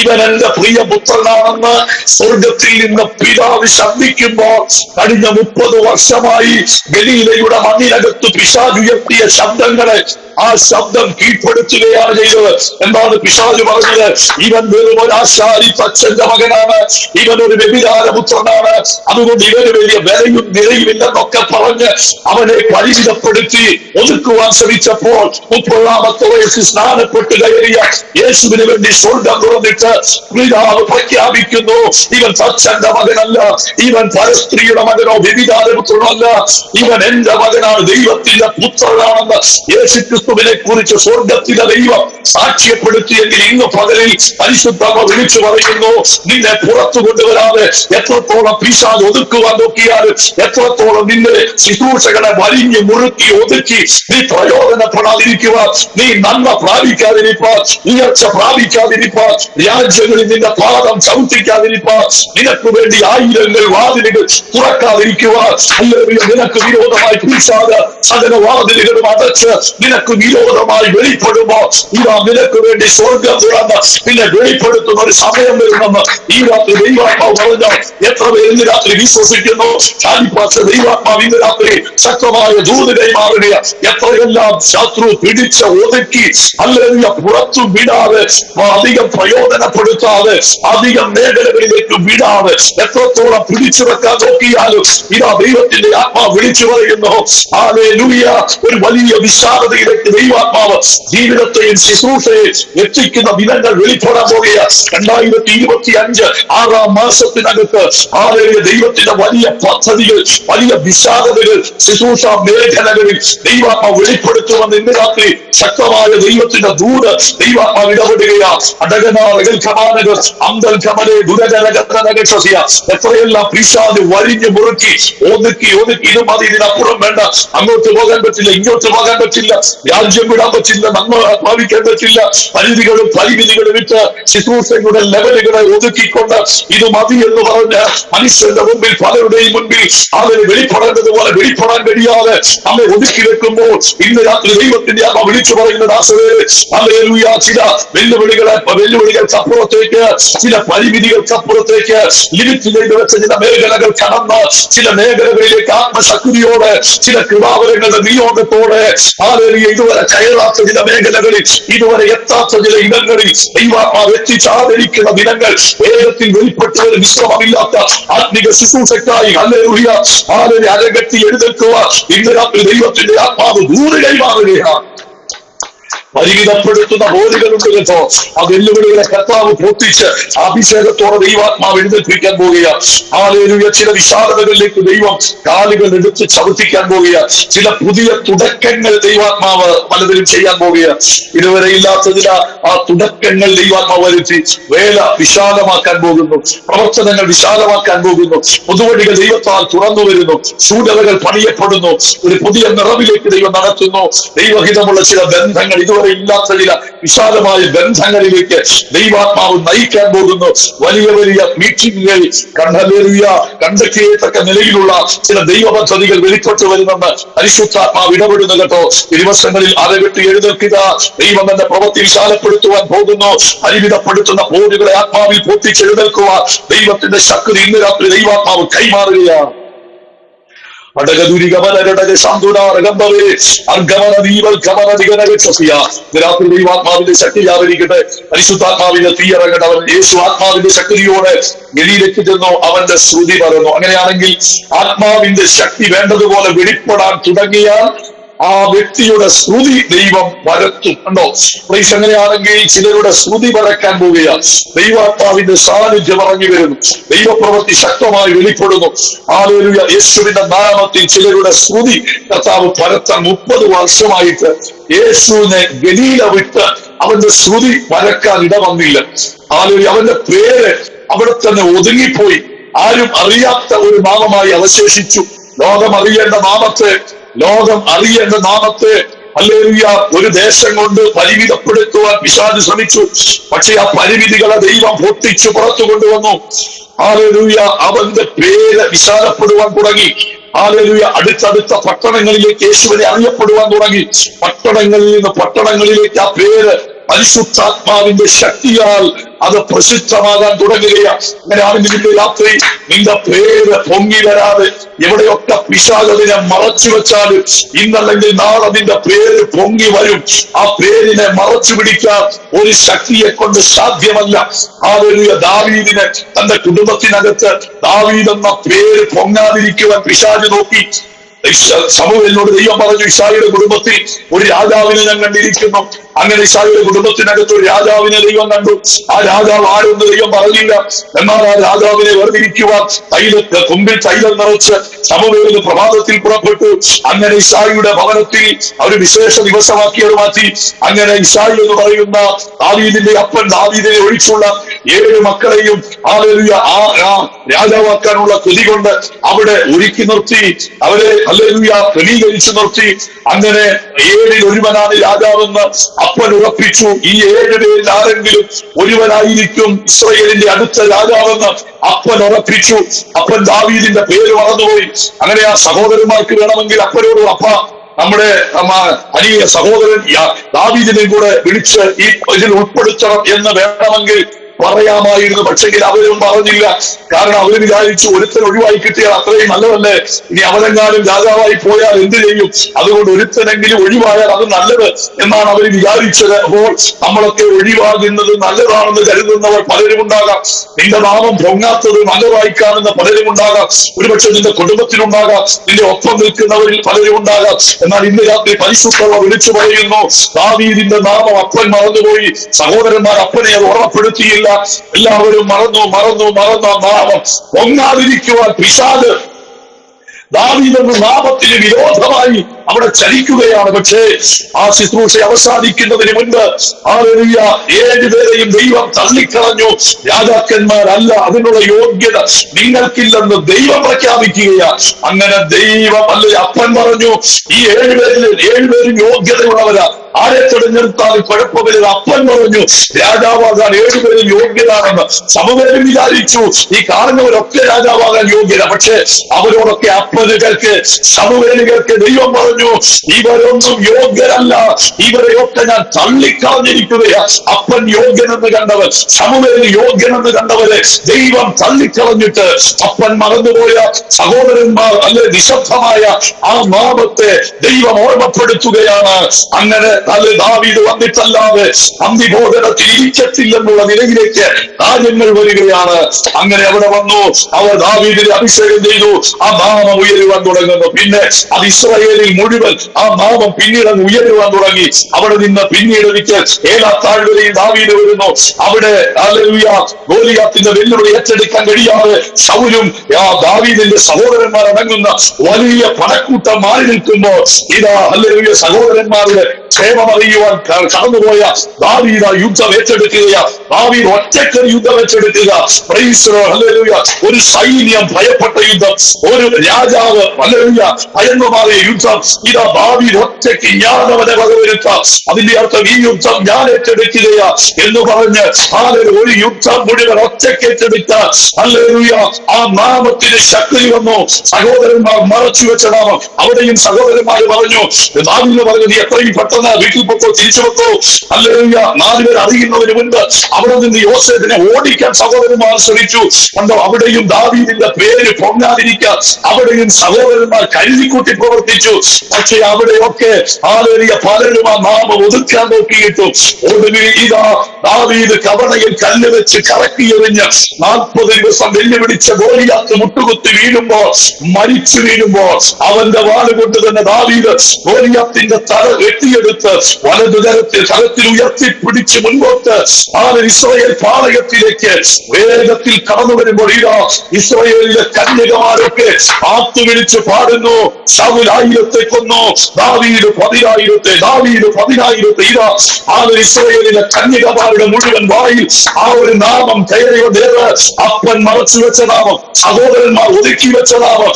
ഇവൻ എന്റെ പ്രിയപുത്രനാണെന്ന് സ്വർഗത്തിൽ നിന്ന് പിതാവ് ശബ്ദിക്കുമ്പോൾ കഴിഞ്ഞ 30 വർഷമായി ഗലീലയുടെ മണ്ണിനകത്ത് പിശാച് ഉയർത്തിയ ശബ്ദങ്ങളെ ആ ശബ്ദം കീഴ്പ്പെടുത്തുകയാണ് ചെയ്തത്. എന്താണ് പിശാച് പറഞ്ഞത്? ഇവൻ വെറും ഒരു ആശാരി തച്ചന്റെ മകനാണ്, ഇവൻ ഒരു വ്യഭിചാരപുത്രനാണ്, അതുകൊണ്ട് ഇവന് വലിയ വിലയും നിലയുമില്ലെന്നൊക്കെ പറഞ്ഞ് അവനെ പരിമിതപ്പെടുത്തി ഒതുക്കുവാൻ ശ്രമിച്ചപ്പോൾ 30ാമത്തെ വയസ്സിൽ സ്നാനപ്പെട്ട് കയറിയ യേശുവിന് വേണ്ടി സ്വർഗം തുറന്നിട്ട് പിതാവ് പ്രഖ്യാപിക്കുന്നു, ഇവൻ തച്ചന്റെ മകനല്ല, ഇവൻ പരസ്ത്രീയുടെ മകനോ വ്യഭിചാരപുത്രനോ അല്ല, ഇവൻ എന്റെ മകനാണ്, ദൈവത്തിന്റെ പുത്രനാണെന്ന് യേശുക്രിസ്തുവിനെ കുറിച്ച് സ്വർഗത്തിലെ ദൈവം സാക്ഷ്യപ്പെടുത്തിയെങ്കിൽ ഇന്ന് പകലിൽ പരിശുദ്ധാത്മാവ് വിളിച്ചു പറയുന്നു, നിന്നെ പുറത്തു കൊണ്ടുവരാതെ എത്രത്തോളം പിശാച് ഒതുക്കുവാൻ നോക്കിയാലും, എത്രത്തോളം നിന്റെ ശുശ്രൂഷകളെ വലിഞ്ഞു മുറുക്കി ഒതുക്കി നീ പ്രയോജനപ്പെടാതിരിക്കുവാൻ, നീ നന്മ പ്രാപിക്കാതിരിക്കാൻ, ഉയർച്ച പ്രാപിക്കാതിരിക്കാൻ, രാജ്യങ്ങളിൽ നിന്റെ പാദം ചവിട്ടിക്കാതിരിപ്പാൻ, നിനക്ക് വേണ്ടി ആയിരങ്ങൾ വാതിലുകൾ തുറക്കാതിരിക്കുവാൻ, ഹല്ലേലൂയ, നിനക്ക് വിരോധമായി പിശാച് സകല വാതിലുകളും അടച്ച് നിനക്ക് വിരോധമായി വെളിപ്പെടുമ്പോ ഇതാ നിനക്ക് വേണ്ടി സ്വർഗം തുറന്ന് പിന്നെ വെളിപ്പെടുത്തുന്ന ഒരു സമയം വരുമെന്ന് ഈ രാത്രി ദൈവാത്മാവ് പറഞ്ഞ എത്ര പേര് ഇന്ന് രാത്രി വിശ്വസിക്കുന്നു? ചാലിപ്പാച്ച ദൈവാത്മാവ് ഇന്ന് രാത്രി ശക്തമായ ദൂത് കൈമാറുക. എത്രയെല്ലാം ശത്രു പിടിച്ച് ഒതുക്കി ഹല്ലേലൂയ പുറത്തു വിടാതെ, അധികം പ്രയോജനപ്പെടുത്താതെ, അധികം മേഖലകളിലേക്ക് വിടാതെ എത്രത്തോളം പിടിച്ചു വെക്കാൻ നോക്കിയാലും ഇതാ ദൈവത്തിന്റെ ആത്മാവ് വിളിച്ചു പറയുന്നു, ഹല്ലേലൂയ, ഒരു വലിയ വിശാലതയിലേക്ക് ദൈവാത്മാവ് ജീവിതത്തെയും ശുശ്രൂഷയെയും എത്തിക്കുന്ന ദിനങ്ങൾ വെളിപ്പെടാൻ പോകുക. 2025 6 മാസത്തിനകത്ത് ഹല്ലേലൂയ ദൈവത്തിന്റെ വലിയ പദ്ധതികൾ, വലിയ വിശാലതകൾ ശുശ്രൂഷ മേഖലകളിൽ ദൈവാത്മാവ് വെളിപ്പെടുത്തുമെന്ന് ഇന്ന് രാത്രി ശക്തമായ ദൈവത്തിന്റെ ദൂത് ദൈവാത്മാവ് ഇടപെടുകയാണ്. എത്രയെല്ലാം പിശാച് വരിഞ്ഞു മുറുക്കി ഒതുക്കി ഇത് മതി, ഇതിനപ്പുറം വേണ്ട, അങ്ങോട്ട് പോകാൻ പറ്റില്ല, ഇങ്ങോട്ട് പോകാൻ പറ്റില്ല, രാജ്യം വിടാൻ പറ്റില്ല, നന്മ ഭാവിക്കാൻ പറ്റില്ല, പരിധികളും പരിമിതികളും വിട്ട് ശുശ്രൂഷയുടെ ലെവലുകളെ ഒതുക്കിക്കൊണ്ട് ഇത് മതി എന്ന് പറഞ്ഞ് മനുഷ്യന്റെ മുമ്പിൽ, പലരുടെയും മുൻപിൽ അവന് വെളിപ്പെടേണ്ടതുപോലെ വെളിപ്പെടാൻ കഴിയാതെ നമ്മെ ഒതുക്കി വെക്കുമ്പോൾ ഇന്ന് രാത്രി ദൈവത്തിന്റെ ആത്മാവ് വിളിച്ചു പറയുന്നത്, ഹല്ലേലൂയ, ചില വെല്ലുവിളികൾക്കപ്പുറത്തേക്ക്, ചില പരിമിതികൾക്കപ്പുറത്തേക്ക് ലിമിറ്റ് ചെയ്ത് വെച്ച ചില മേഖലകൾ കടന്ന് ചില മേഖലകളിലേക്ക് ആത്മശക്തിയോടെ, ചില കൃപാവരങ്ങളുടെ നിയോഗത്തോടെ ഹല്ലേലൂയ ഇതുവരെ കയറാത്ത ചില മേഖലകളിൽ, ഇതുവരെ എത്താത്ത ചില ഇടങ്ങളിൽ ദൈവാത്മാവ് എത്തിച്ചാദരിക്കുന്ന ദിനങ്ങൾ വേഗത്തിൽ വെളിപ്പെട്ടവർ വിശ്രമമില്ലാത്ത ആത്മിക ശുശ്രൂഷയ്ക്കായി ഹല്ലേലൂയ അരകെട്ടി എഴുന്നേൽക്കുക. ഇന്ന് രാത്രി ദൈവത്തിന്റെ ആത്മാവ് ദൂരെ കൈമാറുകയാണ്. പരിമിതപ്പെടുത്തുന്ന ബോധുകളുണ്ട് കേട്ടോ. ആ വെല്ലുവിളികളെ കർത്താവ് പൊട്ടിച്ച് അഭിഷേകത്തോടെ ദൈവാത്മാവ് എഴുന്നേൽപ്പിക്കാൻ പോവുകയാണ്. ഹല്ലേലൂയ, ചില വിശാലതകളിലേക്ക് ദൈവം കാലുകൾ എടുത്ത് ചവിട്ടിക്കാൻ പോവുകയാണ്. ചില പുതിയ തുടക്കങ്ങൾ ദൈവാത്മാവ് പലതിലും ചെയ്യാൻ പോവുകയാണ്. ഇതുവരെ ഇല്ലാത്ത ചില ആ തുടക്കങ്ങൾ ദൈവാത്മാവ് വരുത്തി വേല വിശാലമാക്കാൻ പോകുന്നു, പ്രവർത്തനങ്ങൾ വിശാലമാക്കാൻ പോകുന്നു, പുതുവഴികൾ ദൈവത്താൽ തുറന്നു വരുന്നു, ശൂന്യതകൾ പണിയപ്പെടുന്നു, ഒരു പുതിയ നിറവിലേക്ക് ദൈവം നടത്തുന്നു. ദൈവഹിതമുള്ള ചില ബന്ധങ്ങൾ, ഇതുവരെ ഇല്ലാത്ത ചില വിശാലമായ ബന്ധങ്ങളിലേക്ക് ദൈവാത്മാവ് നയിക്കാൻ പോകുന്നു. വലിയ വലിയ മീറ്റിംഗുകൾ കണ്ടക്ട് ചെയ്യത്തക്ക നിലയിലുള്ള ചില ദൈവ പദ്ധതികൾ വെളിപ്പെട്ടു വരുമെന്ന് പരിശുദ്ധാത്മാവ് ഇടപെടുന്നു കേട്ടോ. ഈ ദിവസങ്ങളിൽ അരകെട്ടി എഴുന്നേൽക്കുക. ദൈവം എന്ന പ്രവൃത്തി വിശാലപ്പെടുത്തുവാൻ പോകുന്നു. പരിമിതപ്പെടുത്തുന്ന പോരുകളെ ആത്മാവിൽ പൊട്ടിച്ചെഴുന്നേൽക്കുക. ദൈവത്തിന്റെ ശക്തി ഇന്ന് രാത്രി ദൈവാത്മാവ് കൈമാറുകയാണ്. രാത്രി ദൈവാത്മാവിന്റെ ശക്തി ആവരിക്കട്ടെ. പരിശുദ്ധാത്മാവിന്റെ തീ ഇറങ്ങട്ടെ. അവൻ യേശു ആത്മാവിന്റെ ശക്തിയോടെ ഗലീലയ്ക്ക് ചെന്നു, അവന്റെ ശ്രുതി പറഞ്ഞു. അങ്ങനെയാണെങ്കിൽ ആത്മാവിന്റെ ശക്തി വേണ്ടതുപോലെ വെളിപ്പെടാൻ തുടങ്ങിയാൽ ആ വ്യക്തിയുടെ ശ്രുതി ദൈവം പരത്തും. കണ്ടോ? പ്ലീസ്, അങ്ങനെയാണെങ്കിൽ ചിലരുടെ ശ്രുതി പരക്കാൻ പോവുകയാണ്. ദൈവാത്മാവിന്റെ സാന്നിധ്യം ഇറങ്ങി വരുന്നു. ദൈവപ്രവൃത്തി ശക്തമായി വെളിപ്പെടുന്നു. ഹല്ലേലൂയ, യേശുവിന്റെ നാമത്തിൽ ചിലരുടെ ശ്രുതി കർത്താവ് പരത്താൻ 30 വർഷമായിട്ട് യേശുവിനെ ഗലീല വിട്ട് അവന്റെ ശ്രുതി പരക്കാൻ ഇടവന്നില്ല. ഹല്ലേലൂയ, അവന്റെ പേര് അവിടെ തന്നെ ഒതുങ്ങിപ്പോയി. ആരും അറിയാത്ത ഒരു നാമമായി അവശേഷിച്ചു. ലോകം അറിയേണ്ട നാമത്തെ ഹല്ലേലൂയ ഒരു ദേശം കൊണ്ട് പരിമിതപ്പെടുത്തുവാൻ പിശാച് ശ്രമിച്ചു. പക്ഷെ ആ പരിമിതികളെ ദൈവം പൊട്ടിച്ചു പുറത്തു കൊണ്ടുവന്നു. ഹല്ലേലൂയ, അവന്റെ പേര് വിശാലപ്പെടുവാൻ തുടങ്ങി. ഹല്ലേലൂയ, അടുത്തടുത്ത പട്ടണങ്ങളിലേക്ക് യേശുവിനെ അറിയപ്പെടുവാൻ തുടങ്ങി. പട്ടണങ്ങളിൽ നിന്ന് പട്ടണങ്ങളിലേക്ക് ആ പേര് പരിശുദ്ധാത്മാവിന്റെ ശക്തിയാൽ അത് പ്രസിദ്ധമാകാൻ തുടങ്ങുകയാണ്. അങ്ങനെയാണെങ്കിൽ ഇന്ന് രാത്രി നിന്റെ പേര് പൊങ്ങി വരാതെ എവിടെയൊക്കെ പിശാചതിനെ മറച്ചു വെച്ചാലും ഇന്നല്ലെങ്കിൽ നാളെ നിന്റെ പേര് പൊങ്ങി വരും. ആ പേരിനെ മറച്ചു പിടിക്കാൻ ഒരു ശക്തിയെ കൊണ്ട് സാധ്യമല്ല. ഹല്ലേലൂയ, ദാവീദിനെ തന്റെ കുടുംബത്തിനകത്ത് ദാവീദ് എന്ന പേര് പൊങ്ങാതിരിക്കുവാൻ പിശാച് നോക്കി. ശമൂവേലിനോട് ദൈവം പറഞ്ഞു, ഇശായിയുടെ കുടുംബത്തിൽ ഒരു രാജാവിനെ ഞാൻ കണ്ടിരിക്കുന്നു. അങ്ങനെ ഇശായിയുടെ കുടുംബത്തിനകത്ത് ഒരു രാജാവിനെ ദൈവം കണ്ടു. ആ രാജാവ് ആരെന്ന് ദൈവം പറഞ്ഞില്ല. എന്നാൽ ആ രാജാവിനെ വേർതിരിക്കുവാൻ കൊമ്പിൽ തൈലം നിറച്ച് ശമൂവേലിന് പ്രഭാതത്തിൽ പുറപ്പെട്ടു. അങ്ങനെ ഇശായിയുടെ ഭവനത്തിൽ അവർ വിശേഷ ദിവസമാക്കിയത് മാറ്റി. അങ്ങനെ ഇശായി എന്ന് പറയുന്ന ദാവീദിന്റെ അപ്പൻ ദാവീദിനെ ഒഴിച്ചുള്ള 7 മക്കളെയും ഹല്ലേലൂയ ആ രാജാവാക്കാനുള്ള കൊതി കൊണ്ട് അവിടെ ഒരുക്കി നിർത്തി. അവരെ ഹല്ലേലൂയ ക്രമീകരിച്ചു നിർത്തി. അങ്ങനെ 7-ൽ ഒരുവനാണ് രാജാവെന്ന് അപ്പൻ ഉറപ്പിച്ചു, ഈ 7 പേരിൽ ആരെങ്കിലും ഒരുവനായിരിക്കും ഇസ്രായേലിന്റെ അടുത്ത രാജാവെന്ന് അപ്പൻ ഉറപ്പിച്ചു. അപ്പൻ ദാവീദിന്റെ പേര് മറന്നുപോയി. അങ്ങനെ ആ സഹോദരന്മാർക്ക് വേണമെങ്കിൽ അപ്പനോട്, അപ്പ നമ്മുടെ വലിയ സഹോദരൻ ദാവീദിനെ കൂടെ വിളിച്ച് ഈ ഇതിൽ ഉൾപ്പെടുത്തണം എന്ന് വേണമെങ്കിൽ പറയാമായിരുന്നു. പക്ഷെങ്കിൽ അവരും പറഞ്ഞില്ല. കാരണം അവർ വിചാരിച്ചു, ഒരുത്തൻ ഒഴിവായി കിട്ടിയാൽ അത്രയും നല്ലതല്ലേ, ഇനി അവരെങ്ങാനും രാജാവായി പോയാൽ എന്ത് ചെയ്യും, അതുകൊണ്ട് ഒരുത്തനെങ്കിലും ഒഴിവായാൽ അത് നല്ലത് എന്നാണ് അവർ വിചാരിച്ചത്. അപ്പോൾ നമ്മളൊക്കെ ഒഴിവാകുന്നത് നല്ലതാണെന്ന് കരുതുന്നവർ പലരും ഉണ്ടാകാം. നിന്റെ നാമം പൊങ്ങാത്തത് നല്ലതായി കാണുന്ന പലരും ഉണ്ടാകാം. ഒരുപക്ഷെ നിന്റെ കുടുംബത്തിലുണ്ടാകാം, നിന്റെ ഒപ്പം നിൽക്കുന്നവരിൽ പലരും ഉണ്ടാകാം. എന്നാൽ ഇന്ന് രാത്രി പരിശുദ്ധത വിളിച്ചു പറയുന്നു, ദാവീദിന്റെ നാമം അപ്പൻ മറന്നുപോയി. സഹോദരന്മാർ അപ്പനെ അത് ഓർമ്മപ്പെടുത്തിയില്ല. എല്ലാവരും മറന്നു നാമം പൊങ്ങാതിരിക്കുവാൻ പിശാച് ദാവീദെന്ന നാമത്തിന് വിരോധമായി അവിടെ ചലിക്കുകയാണ്. പക്ഷേ ആ ശുശ്രൂഷ അവസാനിക്കുന്നതിന് മുൻപ് 7 പേരെയും ദൈവം തള്ളിക്കളഞ്ഞു. രാജാക്കന്മാരല്ല, അതിനുള്ള യോഗ്യത നിങ്ങൾക്കില്ലെന്ന് ദൈവം പ്രഖ്യാപിക്കുകയാണ്. അങ്ങനെ ദൈവം അപ്പൻ പറഞ്ഞു, ഈ 7 പേരും യോഗ്യതയുള്ളവരാ, ആരെ തെരഞ്ഞെടുത്താലും കുഴപ്പമില്ല. അപ്പൻ പറഞ്ഞു രാജാവാകാൻ 7 പേരും യോഗ്യരാണെന്ന്. സമവേലും വിചാരിച്ചു ഈ കാണുന്നവരൊക്കെ രാജാവാകാൻ യോഗ്യത. പക്ഷെ അവരോടൊക്കെ അപ്പനുകൾക്ക്, സമവേലുകൾക്ക് ദൈവം പറഞ്ഞു, ഇവരൊന്നും യോഗ്യരല്ല, ഇവരെയൊക്കെ ഞാൻ തള്ളിക്കളഞ്ഞിരിക്കുകയാ. അപ്പൻ യോഗ്യനെന്ന് കണ്ടവർ, സമവേല് യോഗ്യനെന്ന് കണ്ടവരെ ദൈവം തള്ളിക്കളഞ്ഞിട്ട് അപ്പൻ മറന്നുപോയ സഹോദരന്മാർ അല്ലെ നിശബ്ദമായ ആ നാമത്തെ ദൈവം ഓർമ്മപ്പെടുത്തുകയാണ്. അങ്ങനെ ദാവീദ് വന്നിട്ടല്ലാതെ അന്തിഭോജനത്തിൽ ഇരിക്കത്തില്ലെന്നുള്ള നിലയിലേക്ക് കാര്യങ്ങൾ വരികയാണ്. അങ്ങനെ അവിടെ വന്നു, അവർ ദാവീദിനെ അഭിഷേകം ചെയ്തു. ആ നാമം ഉയരുവാൻ തുടങ്ങുന്നു. പിന്നെ അത് ഇസ്രായേലിൽ മുഴുവൻ ആ നാമം പിന്നീട് ഉയരുവാൻ തുടങ്ങി. അവിടെ നിന്ന് പിന്നീട് ഒരിക്കൽ ഏലാത്താഴ്വരയിൽ ദാവീദ് വരുന്നു. അവിടെ ഗോലിയാത്തിന്റെ വെല്ലുവിളി ഏറ്റെടുക്കാൻ കഴിയാതെ ശൗലും ദാവീദിന്റെ സഹോദരന്മാർ അടങ്ങുന്ന വലിയ പടക്കൂട്ടം മാറി നിൽക്കുമ്പോൾ ഇതാ ഹല്ലേലൂയ സഹോദരന്മാരുടെ ക്ഷേമം അറിയുവാൻ കടന്നുപോയ ദാവീദ് യുദ്ധം ഏറ്റെടുക്കുകയാ. ദാവീദ് ഒറ്റയ്ക്ക് യുദ്ധം ഏറ്റെടുക്കുക. ഹല്ലേലൂയ. ഒരു സൈന്യം ഭയപ്പെട്ട യുദ്ധം, ഒരു രാജാവ് ഹല്ലേലൂയ ഭയന്നു മാറിയ യുദ്ധം. ഇതാ ദാവീദ് ഒറ്റയ്ക്ക് ഞാൻ അവനെ വകവരുത്താം. അതിന്റെ അർത്ഥം ഈ യുദ്ധം ഞാൻ ഏറ്റെടുക്കുകയാ എന്ന് പറഞ്ഞ് ഒരു യുദ്ധം മുഴുവൻ ഒറ്റയ്ക്ക് ഏറ്റെടുത്ത ഹല്ലേലൂയ ആ നാമത്തിന് ശക്തി വന്നു. സഹോദരന്മാർ മറച്ചു വെച്ച നാമം. അവിടെയും സഹോദരന്മാർ പറഞ്ഞു, ദാവീദ് പറഞ്ഞു, നീ എത്രയും പെട്ടെന്ന് വീട്ടിൽ പൊക്കോ, തിരിച്ചു വെക്കോ. ഹല്ലേലൂയ. 4 പേർ അറിയുന്നതിന് മുൻപ് അവിടെ നിന്ന് യോസേഫിനെ ഓടിക്കാൻ സഹോദരന്മാർ ശ്രമിച്ചു. കണ്ടോ, അവിടെയും ദാവീദിന്റെ പേര് പൊങ്ങാതിരിക്കാൻ അവിടെയും സഹോദരന്മാർ കരുതിക്കൂട്ടി പ്രവർത്തിച്ചു. പക്ഷെ അവിടെയൊക്കെ ഹല്ലേലൂയ പലരും ആ നാമം ഒതുക്കാൻ നോക്കിയിട്ടു ഒടുവിൽ ഇതാ ദാവീദ് കവണയിൽ കല്ല് വെച്ച് കറക്കി എറിഞ്ഞ് 40 ദിവസം വെല്ലുവിളിച്ച ഗോലിയാത്ത് മുട്ടുകുത്തി വീഴുമ്പോൾ, മരിച്ചു വീഴുമ്പോൾ അവന്റെ വാല് കൊണ്ട് തന്നെ ദാവീദ് ഗോലിയാത്തിന്റെ തല വെട്ടിയെടുത്ത് തലത്തിൽ ഉയർത്തിപ്പിടിച്ച് മുൻപോട്ട് ഇസ്രായേൽ പാളയത്തിലേക്ക് വേഗത്തിൽ കടന്നു വരുമ്പോൾ ഇതാ ഇസ്രായേലിലെ കന്യകമാരൊക്കെ ആത്തുവിളിച്ച് പാടുന്നു, ശൗൽ 1000 കൊന്നു, ദാവീദ് 10,000, ദാവീദ് 10,000. ഇതാ ഇസ്രായേലിലെ കന്യകമാരുടെ മുഴുവൻ വായിൽ ആ ഒരു നാമം കയറിയ ദേവ് അപ്പൻ മറച്ചു വെച്ച നാമം, സഹോദരന്മാർ ഒതുക്കി വെച്ച നാമം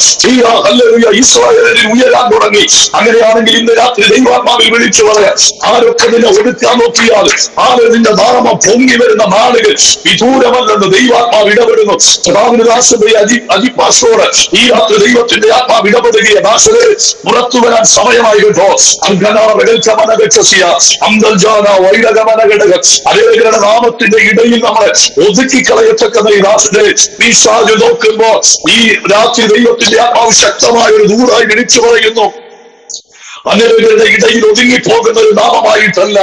ഇസ്രായേലിൽ ഉയരാൻ തുടങ്ങി. അങ്ങനെയാണെങ്കിൽ ഇന്ന് രാത്രി ദൈവാത്മാവിൽ വിളിച്ചു പറയാം, ആരൊക്കെ നിന്നെ ഒടുക്കാൻ നോക്കിയാൽ നിന്റെ നാമം പൊങ്ങി വരുന്ന നാളുകൾ വിദൂരമല്ലെന്ന് ദൈവാത്മാവ് ഇടപെടുന്നു. അജിപ്പാസോട് ഈ രാത്രി ദൈവത്തിന്റെ ആത്മാവ് ഇടപെടുകയെ ദാസരെ പുറത്തു വരാൻ സമയമായി കേട്ടോ. അലേഖരുടെ നാമത്തിന്റെ ഇടയിൽ നമ്മളെ ഒതുക്കിക്കളയത്തക്കുന്ന ഈ ദാസരെ പിശാച് നോക്കുമ്പോ ഈ രാത്രി ദൈവത്തിന്റെ ആത്മാവ് ശക്തമായ ഒരു ദൂരായി വിളിച്ചു പറയുന്നു. അനേകരുടെ ഇടയിൽ ഒതുങ്ങിപ്പോകുന്ന ഒരു നാമമായിട്ടല്ല,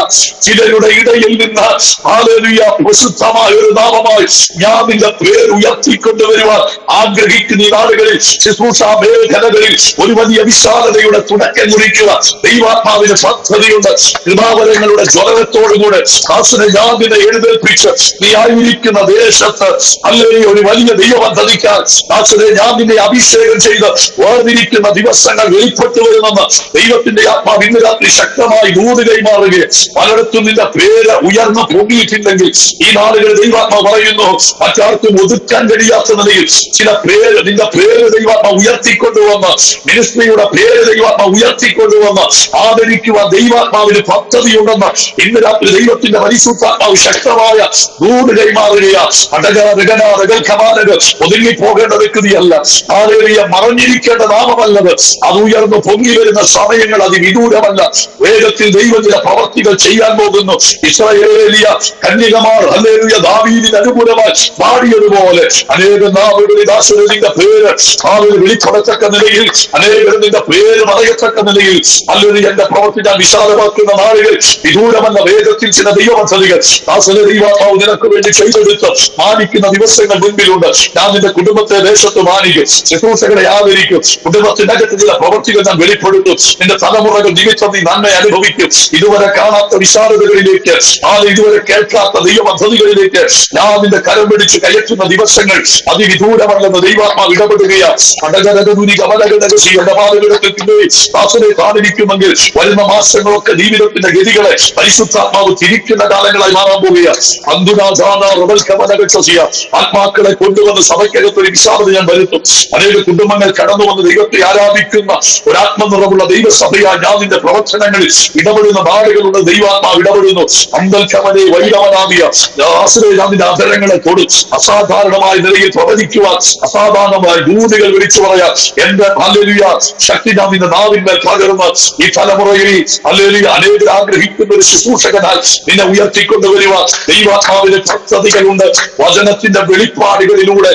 ചിലരുടെ ഇടയിൽ നിന്ന് ഹല്ലേലൂയ പ്രസിദ്ധമായ ഒരു നാമമായി ഞാൻ നിന്റെ പേര് ഉയർത്തിക്കൊണ്ടുവരുവാൻ ആഗ്രഹിക്കുന്ന ഈ നാടുകളിൽ ശുശ്രൂഷാ മേഖലകളിൽ ഒരു വലിയ വിശാലതയുടെ തുടക്കം കുറിക്കുക ദൈവാത്മാവിന് പദ്ധതിയുണ്ട്. കൃപാവരങ്ങളുടെ ജ്വലനത്തോടുകൂടെ ദാസനെ ഞാൻ നിന്നെ എഴുന്നേൽപ്പിച്ച് നീ ആയിരിക്കുന്ന ദേശത്ത് അല്ലെങ്കിൽ ഒരു വലിയ ദൈവ പദ്ധതിക്കാൻ ദാസനെ ഞാൻ നിന്നെ അഭിഷേകം ചെയ്ത് വേർതിരിക്കുന്ന ദിവസങ്ങൾ വെളിപ്പെട്ടു വരുമെന്ന് ദൈവത്തിന്റെ ദൈവത്തിന്റെ ആത്മാവ് ഇന്ന് രാത്രി ശക്തമായി ദൂത് കൈമാറുകയും പലയിടത്തും നിന്റെ പേര് ഉയർന്നു പൊങ്ങിയിട്ടില്ലെങ്കിൽ ഈ നാളുകളിൽ ദൈവാത്മാവ് പറയുന്നു മറ്റാർക്കും ഒതുക്കാൻ കഴിയാത്ത നിലയിൽ ചില പേര് നിന്റെ പേര് ദൈവാത്മാവ് ഉയർത്തിക്കൊണ്ടുവന്ന് മിനിസ്ട്രിയുടെ പേര് ദൈവാത്മാവ് ഉയർത്തിക്കൊണ്ടുവന്ന് ആദരിക്കുവാൻ ദൈവാത്മാവിന് പദ്ധതിയുണ്ടെന്ന് ഇന്ന് രാത്രി ദൈവത്തിന്റെ പരിശുദ്ധാത്മാവ് ശക്തമായ ദൂത് കൈമാറുകയാണ്. ഒതുങ്ങി പോകേണ്ട വ്യക്തിയല്ല, ആലേറിയ മറഞ്ഞിരിക്കേണ്ട നാമമല്ലത്. അത് ഉയർന്നു പൊങ്ങി വരുന്ന സമയങ്ങൾ അതിവിദൂരമല്ല. വേഗത്തിൽ ദൈവത്തിന്റെ പ്രവർത്തികൾ ചെയ്യാൻ പോകുന്നു. ഇസ്രായേലിയ കന്യകമാർ ഹല്ലേലൂയ ദാവീദിന് അനുകൂലമായി പാടിയതുപോലെ അനേകം നാവുകളിൽ ദാസന്റെ പേര് ആളുകൾ വിളിപ്പടത്തക്ക നിലയിൽ, അനേകം നിന്റെ പേര് പറയത്തക്ക നിലയിൽ അല്ലെങ്കിൽ എന്റെ പ്രവർത്തി ഞാൻ വിശാലമാക്കുന്ന നാളുകൾ വിദൂരമല്ല. വേഗത്തിൽ ചില ദൈവപദ്ധതികൾ ദാസനെ ദൈവാത്മാവ് നിനക്ക് വേണ്ടി ചെയ്തെടുത്ത് മാനിക്കുന്ന ദിവസങ്ങൾ മുൻപിലുണ്ട്. ഞാൻ നിന്റെ കുടുംബത്തെ ദേശത്ത് മാനിക്കും, ശുശ്രൂഷകളെ ആദരിക്കും, കുടുംബത്തിനകത്ത് ചില പ്രവർത്തികൾ ഞാൻ വെളിപ്പെടുത്തും. നിന്റെ തലമുറകൾ ജീവിച്ച നീ നന്മ അനുഭവിക്കും. ഇതുവരെ കാണാത്ത വിശാലതകളിലേക്ക്, ഇതുവരെ കേൾക്കാത്ത ദൈവ പദ്ധതികളിലേക്ക് ഞാൻ നിന്റെ കരം പിടിച്ച് കയറ്റുന്ന ദിവസങ്ങൾ അതിവിദൂരമല്ലെന്ന് ദൈവാത്മാവ് ഇടപെടുകയാണ്. ദാസനെ കാണിക്കുമെങ്കിൽ വരുന്ന മാസങ്ങളൊക്കെ ജീവിതത്തിന്റെ ഗതികളെ പരിശുദ്ധാത്മാവ് തിരിക്കുന്ന കാലങ്ങളായി മാറാൻ പോവുകയാണ്. ആത്മാക്കളെ കൊണ്ടുവന്ന് സഭയ്ക്കകത്തൊരു വിശാലത ഞാൻ വരുത്തും. അനേക കുടുംബങ്ങൾ കടന്നു വന്ന് ദൈവത്തെ ആരാധിക്കുന്ന ഒരാത്മനിറവുള്ള ദൈവസഭയായി ഞാൻ നിന്റെ പ്രവർത്തനങ്ങളിൽ ഇടപെടുന്ന നാടുകളുണ്ട്. ദൈവാത്മാവ് ഇടപെടുന്നു. അന്തൽക്കവനെ വൈരവനാമിയ ദാസനെ ഞാൻ നിന്റെ അധരങ്ങളെ കൊടു അസാധാരണമായ നിലയിൽ പ്രവചിക്കുവാൻ, അസാധാരണമായ ദൂതുകൾ വിളിച്ചു പറയാൻ എന്റെ ഹല്ലേലൂയ ശക്തി ഞാൻ നിന്റെ നാവിന്മേൽ പകർന്ന് ഈ തലമുറയിൽ ഹല്ലേലൂയ അനേകർ ആഗ്രഹിക്കുന്ന ഒരു ശുശ്രൂഷകനാൽ നിന്നെ ഉയർത്തിക്കൊണ്ടുവരുവാൻ ദൈവാത്മാവിന്റെ പദ്ധതികളുണ്ട്. വചനത്തിന്റെ വെളിപ്പാടുകളിലൂടെ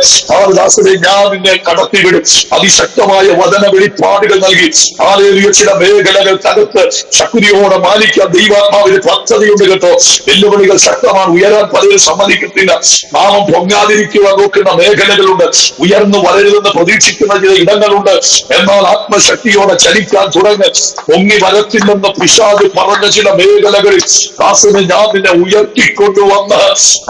ദാസനെ ഞാൻ നിന്നെ കടത്തിവിടും. അതിശക്തമായ വചന വെളിപ്പാടുകൾ നൽകി ഹല്ലേലൂയ ചില മേഖലകൾക്കകത്ത് ശക്തിയോടെ മാനിക്കാൻ ദൈവാത്മാവിന് പദ്ധതിയുണ്ട് കേട്ടോ. വെല്ലുവിളികൾ ശക്തമാണ്, ഉയരാൻ പലരും സമ്മതിക്കത്തില്ല. നാമം പൊങ്ങാതിരിക്കുവാൻ നോക്കുന്ന മേഖലകളുണ്ട്, ഉയർന്നു വരരുതെന്ന് പ്രതീക്ഷിക്കുന്ന ചില ഇടങ്ങളുണ്ട്. എന്നാൽ ആത്മശക്തിയോടെ ചലിക്കാൻ തുടങ്ങി പൊങ്ങി വരത്തില്ലെന്ന് പിശാച് പറഞ്ഞ ചില മേഖലകളിൽ ദാസനെ ഞാൻ നിന്നെ ഉയർത്തിക്കൊണ്ടുവന്ന്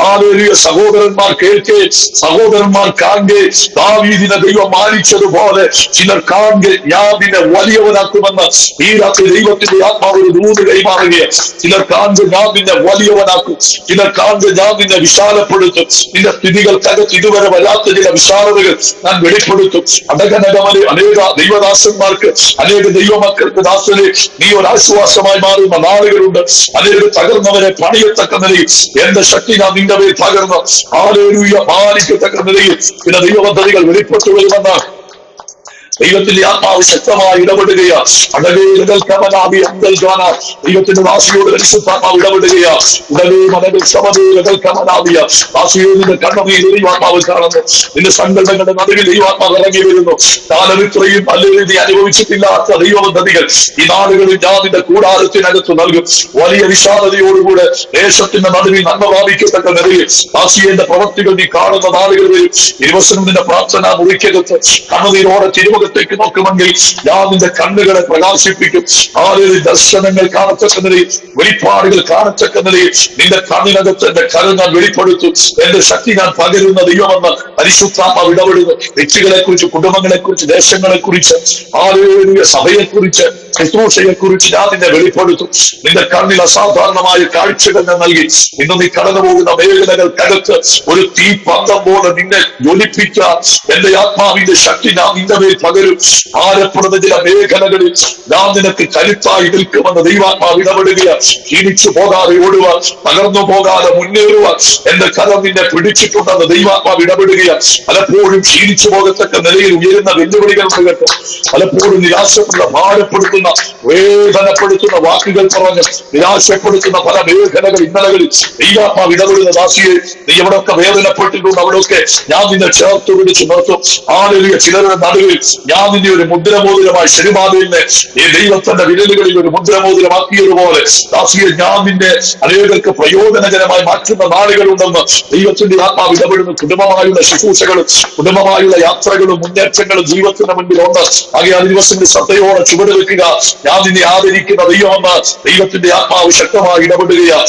ഹല്ലേലൂയ സഹോദരന്മാർ കേൾക്കേ, സഹോദരന്മാർ കാണേ, ദാവീദിനെ ദൈവം മാനിച്ചതുപോലെ ചിലർ കാണേ ഞാൻ നിന്നെ വലിയവനാക്കുമെന്ന് ഈ രാത്രി ദൈവത്തിന്റെ ആത്മാവ് ഒരു ദൂത് കൈമാറുകയാണ്. ചിലർ കാണേ ഞാൻ നിന്നെ വലിയവനാക്കും, ചിലർ കാണേ ഞാൻ നിന്നെ വിശാലപ്പെടുത്തും. നിന്റെ സ്ഥിതികൾക്കകത്ത് ഇതുവരെ വരാത്ത ചില വിശാലതകൾ ഞാൻ വെളിപ്പെടുത്തും. അടകനകമനെ അനേക ദൈവദാസന്മാർക്ക്, അനേക ദൈവമക്കൾക്ക് ദാസനെ നീ ഒരു ആശ്വാസമായി മാറുന്ന നാളുകളുണ്ട്. അനേക തകർന്നവരെ പണിയത്തക്ക നിലയിൽ എന്റെ ശക്തി ഞാൻ നിന്റെ മേൽ പകർന്ന് ഹല്ലേലൂയ മാനിക്കത്തക്ക നിലയിൽ പിന്നെ ദൈവപദ്ധതികൾ വെളിപ്പെട്ടു വരുമെന്ന് ദൈവത്തിന്റെ ആത്മാവ് ശക്തമായി ഇടപെടുകയാ. ദൈവത്തിന്റെ ദാസിയോട് പരിശുദ്ധാത്മാവ് ഇടപെടുകയാ. ദാസിയോട് കണ്ണുനീർ ദൈവാത്മാവ് കാണുന്നു. നിന്റെ സങ്കടങ്ങളുടെ നടുവിൽ ദൈവാത്മാവ് ഇറങ്ങി വരുന്നു. കാലം ഇത്രയും നല്ല രീതി അനുഭവിച്ചിട്ടില്ലാത്ത ദൈവപദ്ധതികൾ ഈ നാടുകളിൽ ഞാൻ നിന്റെ കൂടാരത്തിനകത്ത് നൽകും. വലിയ വിശാലതയോടുകൂടെ ദേശത്തിന്റെ നടുവിൽ നന്മ പ്രാപിക്കത്തക്ക നിലയിൽ ദാസിയുടെ പ്രവർത്തികൾ നീ കാണുന്ന നാടുകൾ വരും. ഇരുവശനും നിന്റെ പ്രാർത്ഥന മുറിക്കകത്ത് കണ്ണുനീരോടെ തിരുമുഖ നോക്കുമെങ്കിൽ ഞാൻ നിന്റെ കണ്ണുകളെ പ്രകാശിപ്പിക്കും. ആളുകളിൽ ദർശനങ്ങൾ കാണത്തക്ക നിലയിൽ, വെളിപ്പാടുകൾ കാണത്തക്ക നിലയിൽ നിന്റെ കണ്ണിനകത്ത് എന്റെ കരം ഞാൻ വെളിപ്പെടുത്തും. എന്റെ ശക്തി ഞാൻ പകരുന്ന ദൈവമെന്ന് പരിശുദ്ധാത്മാവ് ഇടപെടുന്നു. വ്യക്തികളെ കുറിച്ച്, കുടുംബങ്ങളെ കുറിച്ച്, ദേശങ്ങളെ കുറിച്ച്, ആളുകളുടെ സഭയെ കുറിച്ച്, ശുശ്രൂഷയെ കുറിച്ച് ഞാൻ നിന്നെ വെളിപ്പെടുത്തും. നിന്റെ കണ്ണിൽ അസാധാരണമായ കാഴ്ചകൾ ഞാൻ നൽകി ഇന്ന് നീ കടന്നു പോകുന്ന മേഖലകൾക്കകത്ത് ഒരു തീ പന്തം പോലെ നിന്നെ ജ്വലിപ്പിക്കാൻ എന്റെ ആത്മാവിന്റെ ശക്തി ഞാൻ നിന്റെ മേൽ പകരും. ഭാരപ്പെടുന്ന ചില മേഖലകളിൽ ഞാൻ നിനക്ക് കരുത്തായി നിൽക്കുമെന്ന് ദൈവാത്മാവ് ഇടപെടുകയാണ്. ക്ഷീണിച്ചു പോകാതെ ഓടുവാൻ, തകർന്നു പോകാതെ മുന്നേറുവാൻ എന്റെ കരം നിന്നെ പിടിച്ചിട്ടുണ്ടെന്ന് ദൈവാത്മാവ് ഇടപെടുകയാണ്. പലപ്പോഴും ക്ഷീണിച്ചു പോകത്തക്ക നിലയിൽ ഉയരുന്ന വെല്ലുവിളികൾ കേട്ടോ. പലപ്പോഴും നിരാശപ്പെടുന്ന, ഭാരപ്പെടുത്തുന്ന, വേദനപ്പെടുത്തുന്ന വാക്കുകൾ പറഞ്ഞ് നിരാശപ്പെടുത്തുന്ന പല മേഖലകൾ ഇന്നലകളിൽ ദൈവാത്മാവ് ഇടപെടുന്ന ദാസിയെ നീ എവിടെയൊക്കെ വേദനപ്പെട്ടിട്ടുണ്ട് അവിടെയൊക്കെ ഞാൻ നിന്നെ ചേർത്ത് പിടിച്ച് നിർത്തും. ഹല്ലേലൂയ. ചിലരുടെ നടുവിൽ ഞാൻ നിന്നെ ഒരു മുദ്രമോതിരമായി ശരിമാതിരിനെ ഈ ദൈവത്തിന്റെ വിരലുകളിൽ ഒരു മുദ്രമോതിരമാക്കിയതുപോലെ ദാസിയെ ഞാൻ നിന്നെ അനേകർക്ക് പ്രയോജനകരമായി മാറ്റുന്ന നാളുകളുണ്ടെന്ന് ദൈവത്തിന്റെ ആത്മാവ് ഇടപെടുന്ന കുടുംബമായുള്ള ശുശ്രൂഷകളും കുടുംബമായുള്ള യാത്രകളും മുന്നേറ്റങ്ങളും ജീവിതത്തിന്റെ മുൻപിലുണ്ട്. ആകെ ആ ദിവസങ്ങളിൽ ശ്രദ്ധയോടെ ചുവട് വെക്കുക. ഞാൻ നിന്നെ ആദരിക്കുന്ന ദൈവമെന്ന് ദൈവത്തിന്റെ ആത്മാവ് ശക്തമായി ഇടപെടുകയാണ്.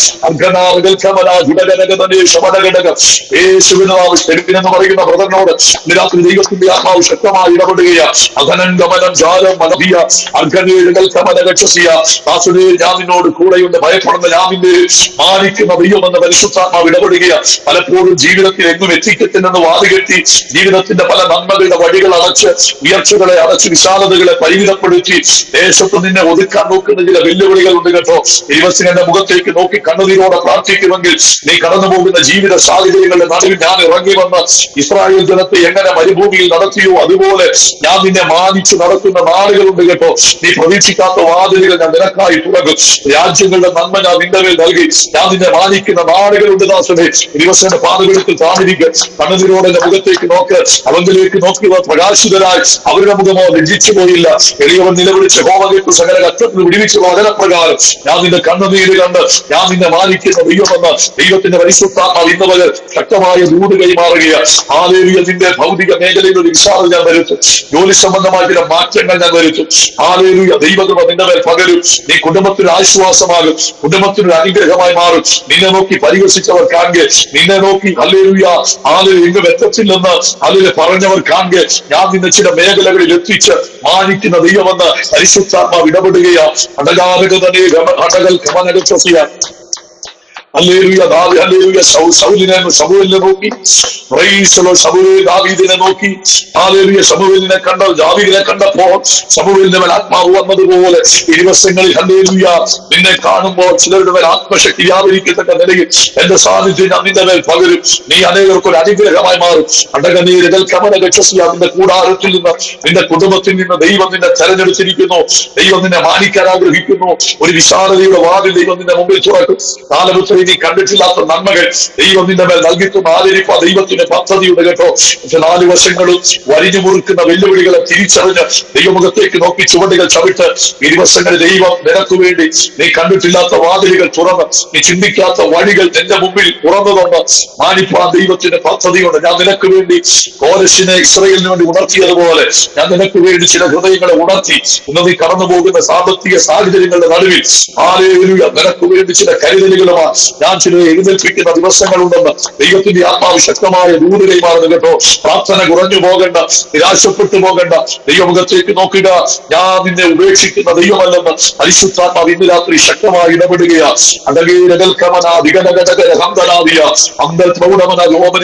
എന്ന് പറയുന്ന ബ്രദറിനോട് രാത്രി ദൈവത്തിന്റെ ആത്മാവ് ശക്തമായി ഇടപെടുകയാണ്. അധനം ഗമനം ജാലം മലഭിയ അർഘനീഴുകൾ കമലകക്ഷസിയ ദാസുരേ, ഞാൻ നിന്നോട് കൂടെയുണ്ട്, ഭയപ്പെടുന്ന ഞാൻ നിന്നെ മാനിക്കുന്ന ദൈവമെന്ന് പരിശുദ്ധാത്മാവ് ഇടപെടുകയാണ്. പലപ്പോഴും ജീവിതത്തിൽ എങ്ങും എത്തിക്കത്തില്ലെന്ന് വാതുകെട്ടി ജീവിതത്തിന്റെ പല നന്മകളുടെ വഴികൾ അടച്ച്, ഉയർച്ചകളെ അടച്ച്, വിശാലതകളെ പരിമിതപ്പെടുത്തി ദേശത്ത് നിന്നെ ഒതുക്കാൻ നോക്കുന്ന ചില വെല്ലുവിളികൾ ഉണ്ട് കേട്ടോ. ദിവസങ്ങളുടെ മുഖത്തേക്ക് നോക്കി കണ്ണുനീരോടെ പ്രാർത്ഥിക്കുമെങ്കിൽ നീ കടന്നു പോകുന്ന ജീവിത സാഹചര്യങ്ങളുടെ നടുവിൽ ഞാൻ ഇറങ്ങി വന്ന് ഇസ്രായേൽ ജനത്തെ എങ്ങനെ മരുഭൂമിയിൽ നടത്തിയോ അതുപോലെ ഞാൻ നിന്നെ മാനിച്ചു നടക്കുന്ന നാളുകളുണ്ട് കേട്ടോ. നീ പ്രതീക്ഷിക്കാത്ത വാതിലുകൾ ഞാൻ നിനക്കായി തുറക്കും. രാജ്യങ്ങളുടെ നന്മ ഞാൻ നിന്റെ മേൽ നൽകി ഞാൻ നിന്നെ മാനിക്കുന്ന നാളുകളുണ്ട്. ദാസനെ ദിവസങ്ങളുടെ പാതകൾക്ക് താമിരിക്കുക, കണ്ണുനീരോടെ മുഖത്തേക്ക് നോക്ക്, അവങ്കിലേക്ക് നോക്കിയവർ പ്രകാശിതരായി അവരുടെ മുഖമോ ലജ്ജിച്ചു പോയില്ല. എളിയവൻ നിലവിളിച്ച് ഹോമകേട്ടു സകല കഷ്ടത്തിന് വിടിവിച്ചു വചനപ്രകാരം ഞാൻ നിന്റെ കണ്ണുനീര് കണ്ട് ഞാൻ നിന്നെ മാനിക്കുന്ന ദൈവമെന്ന് ദൈവത്തിന്റെ പരിശുദ്ധാത്മാവ് ഇന്ന് മുതൽ ശക്തമായ ദൂത് കൈമാറുകയാണ്. ഹാലേലൂയ. നിന്റെ ഭൗതിക മേഖലയിൽ ഒരു വിശാലത ഞാൻ വരുത്തും. ജോലി സംബന്ധമായ ചില മാറ്റങ്ങൾ ഞാൻ വരുത്തും. ഹാലേലൂയ. ദൈവകൃപ നിന്റെ മേൽ പകരും. നീ കുടുംബത്തിന് ആശ്വാസമാകും, കുടുംബത്തിനൊരു അനുഗ്രഹമായി മാറും. നിന്നെ നോക്കി പരിഹസിച്ചവർ കാണുക, നിന്നെ നോക്കി ഹല്ലേലൂയ ഇങ്ങ് വെച്ചത്തില്ലെന്ന് അതിൽ പറഞ്ഞവർ കാണുക, ഞാൻ നിന്നെ ചില മേഖലകളിൽ എത്തിച്ച് മാനിക്കുന്ന ദൈവമെന്ന് പരിശുദ്ധാത്മാവ് ഇടപെടുകയാണ്. ശമൂവേലിനെ നോക്കി ദാവീദിനെ നോക്കി ശമൂവേലിനെ കണ്ട ദാവീദിനെ കണ്ടപ്പോൾ ശമൂവേലിന്റെ മേൽ ആത്മാവ് വന്നതുപോലെ ഈ ദിവസങ്ങളിൽ ഹല്ലേലൂയ നിന്നെ കാണുമ്പോൾ ചിലരുടെ മേൽ ആത്മശക്തി വ്യാപരിക്കത്തക്ക നിലയിൽ എന്റെ സാന്നിധ്യം ഞാൻ നിന്റെ മേൽ പകരും. നീ അനേകർക്ക് ഒരു അനുഗ്രഹമായി മാറും. അടകനീരകൾ കമലകക്ഷസിയ നിന്റെ കൂടാരത്തിൽ നിന്ന് നിന്റെ കുടുംബത്തിൽ നിന്ന് ദൈവം നിന്നെ തെരഞ്ഞെടുത്തിരിക്കുന്നു. ദൈവം നിന്നെ മാനിക്കാൻ ആഗ്രഹിക്കുന്നു. ഒരു വിശാലതയുടെ വാതിൽ ദൈവം നിന്റെ മുമ്പിൽ തുറക്കും. കാലപുത്ര നീ കണ്ടിട്ടില്ലാത്ത നന്മകൾ ദൈവം നിന്റെ മേൽ നൽകിയിട്ടും ആദരിപ്പ ദൈവത്തിന്റെ പദ്ധതിയുടെ കേട്ടോ. പക്ഷെ 4 വർഷങ്ങളും വരിഞ്ഞു മുറുക്കുന്ന വെല്ലുവിളികളെ തിരിച്ചറിഞ്ഞ് ദൈവമുഖത്തേക്ക് നോക്കി ചുവടുകൾ ചവിട്ട് ഈ ദിവസങ്ങളിൽ ദൈവം നിനക്ക് വേണ്ടി നീ കണ്ടിട്ടില്ലാത്ത വാതിലുകൾ തുറന്ന് നീ ചിന്തിക്കാത്ത വഴികൾ നിന്റെ മുമ്പിൽ തുറന്നുകൊണ്ട് മാനിപ്പാൻ ദൈവത്തിന്റെ പദ്ധതിയുണ്ട്. ഞാൻ നിനക്ക് വേണ്ടി കോരശിനെ ഇസ്രായേലിന് വേണ്ടി ഉണർത്തിയതുപോലെ ഞാൻ നിനക്ക് വേണ്ടി ചില ഹൃദയങ്ങളെ ഉണർത്തി. ഇന്ന് നീ കടന്നു പോകുന്ന സാമ്പത്തിക സാഹചര്യങ്ങളുടെ നടുവിൽ ഹല്ലേലൂയ നിനക്ക് വേണ്ടി ചില കരുതലുകളുമാണ് ഞാൻ ചിലരെ എഴുന്നേൽപ്പിക്കുന്ന ദിവസങ്ങളുണ്ടെന്ന് ദൈവത്തിന്റെ ആത്മാവ് ശക്തമായ ദൂത് കൈമാറുന്നു കേട്ടോ. പ്രാർത്ഥന കുറഞ്ഞു പോകണ്ട, നിരാശപ്പെട്ടു പോകണ്ട, ദൈവമുഖത്തേക്ക് നോക്കുക. ഞാൻ നിന്നെ ഉപേക്ഷിക്കുന്ന ദൈവമല്ലെന്ന് പരിശുദ്ധാത്മാവ് ഇന്ന് രാത്രി ശക്തമായി ഇടപെടുകയാണ്.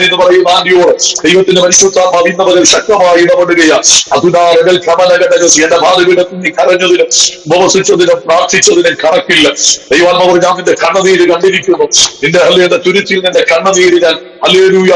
എന്ന് പറയുന്ന ആന്റിയോട് ദൈവത്തിന്റെ പരിശുദ്ധാത്മാവ് ഇന്ന് മുതൽ ശക്തമായി ഇടപെടുകയാണ്. എന്റെ ഭാവിയിടത്തിൽ നീ കരഞ്ഞതിനും ഉപവസിച്ചതിനും പ്രാർത്ഥിച്ചതിനും കണക്കില്ല. ദൈവാത്മാവ് ഞാൻ നിന്റെ കണ്ണുനീര് കണ്ടിരിക്കുന്നു. നിന്റെ ഹല്ലേലൂയ തുരുത്തിൽ നിന്റെ കണ്ണുനീര് ഞാൻ ഹല്ലേലൂയ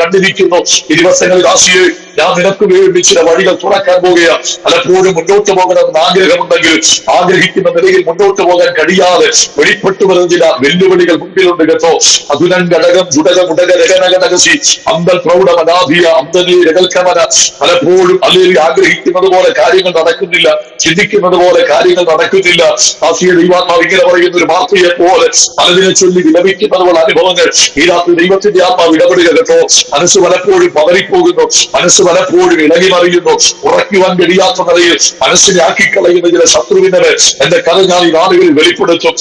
കണ്ടിരിക്കുന്നു. ഈ ദിവസങ്ങളിൽ ആശയെ ഞാൻ നിനക്ക് വേണ്ടി ചില വഴികൾ തുറക്കാൻ പോവുകയാണ്. പലപ്പോഴും മുന്നോട്ട് പോകണമെന്ന് ആഗ്രഹമുണ്ടെങ്കിൽ ആഗ്രഹിക്കുന്ന നിലയിൽ മുന്നോട്ട് പോകാൻ കഴിയാതെ വെളിപ്പെട്ടു വരുന്ന ചില വെല്ലുവിളികൾ മുമ്പിലുണ്ട് കേട്ടോ. അതുനം ഘടകം ജുടകം ഉടകരകനകനകസി അമ്പൽ പ്രൗഢം അനാഭിയ അന്തനീ രകൽക്കമന. പലപ്പോഴും അല്ലെങ്കിൽ ആഗ്രഹിക്കുന്നത് പോലെ കാര്യങ്ങൾ നടക്കുന്നില്ല, ചിന്തിക്കുന്നത് പോലെ കാര്യങ്ങൾ നടക്കുന്നില്ല. ആശയ ദൈവാത്മാവ് ഇങ്ങനെ പറയുന്ന ഒരു വാർത്തയെ പോലെ പലതിനെ ചൊല്ലി വിലപിക്കുന്നത് പോലെ അനുഭവങ്ങൾ ഈ രാത്രി ദൈവത്തിന്റെ ആത്മാവ് ഇടപെടുക കേട്ടോ. മനസ്സ് പലപ്പോഴും പതറിപ്പോകുന്നു, മനസ്സ് പലപ്പോഴും ഇളകി മറിയുന്നു. ഉറയ്ക്കുവാൻ കഴിയാത്ത നിലയിൽ മനസ്സിനെ ആക്കിക്കളയുന്ന ചില ശത്രുവിനെ എന്റെ കഥ ഞാൻ ഈ നാടുകളിൽ വെളിപ്പെടുത്തും.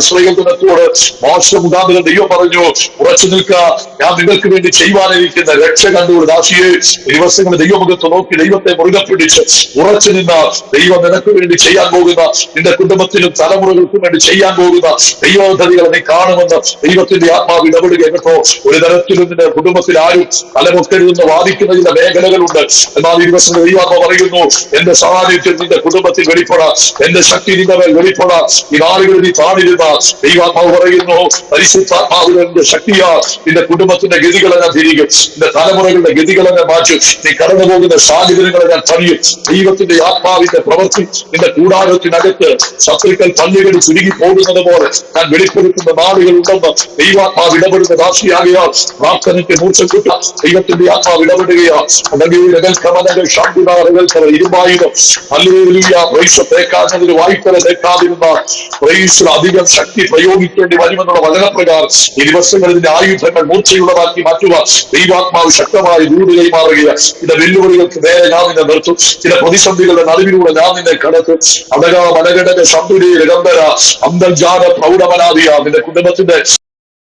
ഇസ്രായേൽ ജനത്തോട് മോശ മുഖാന്തരം ദൈവം പറഞ്ഞു, ഉറച്ചു നിൽക്കുക, ഞാൻ നിങ്ങൾക്ക് വേണ്ടി ചെയ്യുവാനിരിക്കുന്ന രക്ഷ കണ്ടുകൊണ്ട് ദാസിയെ ദിവസങ്ങൾ ദൈവമുഖത്ത് നോക്കി ദൈവത്തെ മുറുകെ പിടിച്ച് ഉറച്ചു നിന്ന ദൈവം നിനക്ക് വേണ്ടി ചെയ്യാൻ പോകുന്ന നിന്റെ കുടുംബത്തിനും തലമുറകൾക്കും വേണ്ടി ചെയ്യാൻ പോകുന്ന ദൈവപദ്ധതികളെ നീ കാണുമെന്ന് ദൈവത്തിന്റെ ആത്മാവ് ഇടപെടുക കേട്ടോ. ഒരു തരത്തിലും നിന്റെ കുടുംബത്തിൽ ആരും തലമുക്കരുതെന്ന് വാദിക്കുന്ന ചില മേഖലകളുണ്ട്. എന്നാൽ ഈ ദിവസം ദൈവാത്മാവ് പറയുന്നു, എന്റെ സാന്നിധ്യം നിന്റെ കുടുംബത്തിൽ വെളിപ്പെടാം, എന്റെ ശക്തി നിന്റെ മേൽ വെളിപ്പെടാം. ഈ നാളുകളിൽ നീ താണിരുന്ന ദൈവാത്മാവ് പറയുന്നു, പരിശുദ്ധാത്മാവിന്റെ ശക്തിയാ നിന്റെ കുടുംബത്തിന്റെ ഗതികളെ ഞാൻ തിരികും, നിന്റെ തലമുറകളുടെ ഗതികളെ ഞാൻ മാറ്റും, നീ കടന്നു പോകുന്ന സാഹചര്യങ്ങളെ ഞാൻ തണിയും. ദൈവത്തിന്റെ ആത്മാവിന്റെ പ്രവൃത്തി നിന്റെ കൂടാരത്തിനകത്ത് ശത്രുക്കൾ പള്ളികളിൽ ചുരുങ്ങി പോകുന്നത് പോലെ ഞാൻ വെളിപ്പെടുത്തുന്ന നാടുകൾ ഉണ്ടെന്ന് ദൈവാത്മാവ് ഇടപെടുന്ന ദാസിയാകയാൽ പ്രാർത്ഥനയ്ക്ക് മൂർച്ച കൂട്ട ദൈവത്തിന്റെ ആത്മാവ് ഇടപെടുകയാണ്. ഇരുമായുധം തേക്കാഞ്ഞതിന് വായ്പല തേക്കാതിരുന്ന അധികം ശക്തി പ്രയോഗിക്കേണ്ടി വരുമെന്നുള്ള വചനപ്രകാരം ഈ ദിവസങ്ങളിലെ ആയുധങ്ങൾ മൂർച്ചയുള്ളതാക്കി മാറ്റുക ദൈവാത്മാവ് ശക്തമായി ദൂത് കൈമാറുകയാണ്. ചില വെല്ലുവിളികൾക്ക് നേരെ ഞാൻ നിന്നെ നിർത്തും. ചില പ്രതിസന്ധികളുടെ നടുവിലൂടെ ഞാൻ നിന്നെ കടത്തും. അടക മനഘടക സന്തുലി രകന്ധര അന്തർജാല പ്രൗഢമനാദിയ നിന്റെ കുടുംബത്തിന്റെ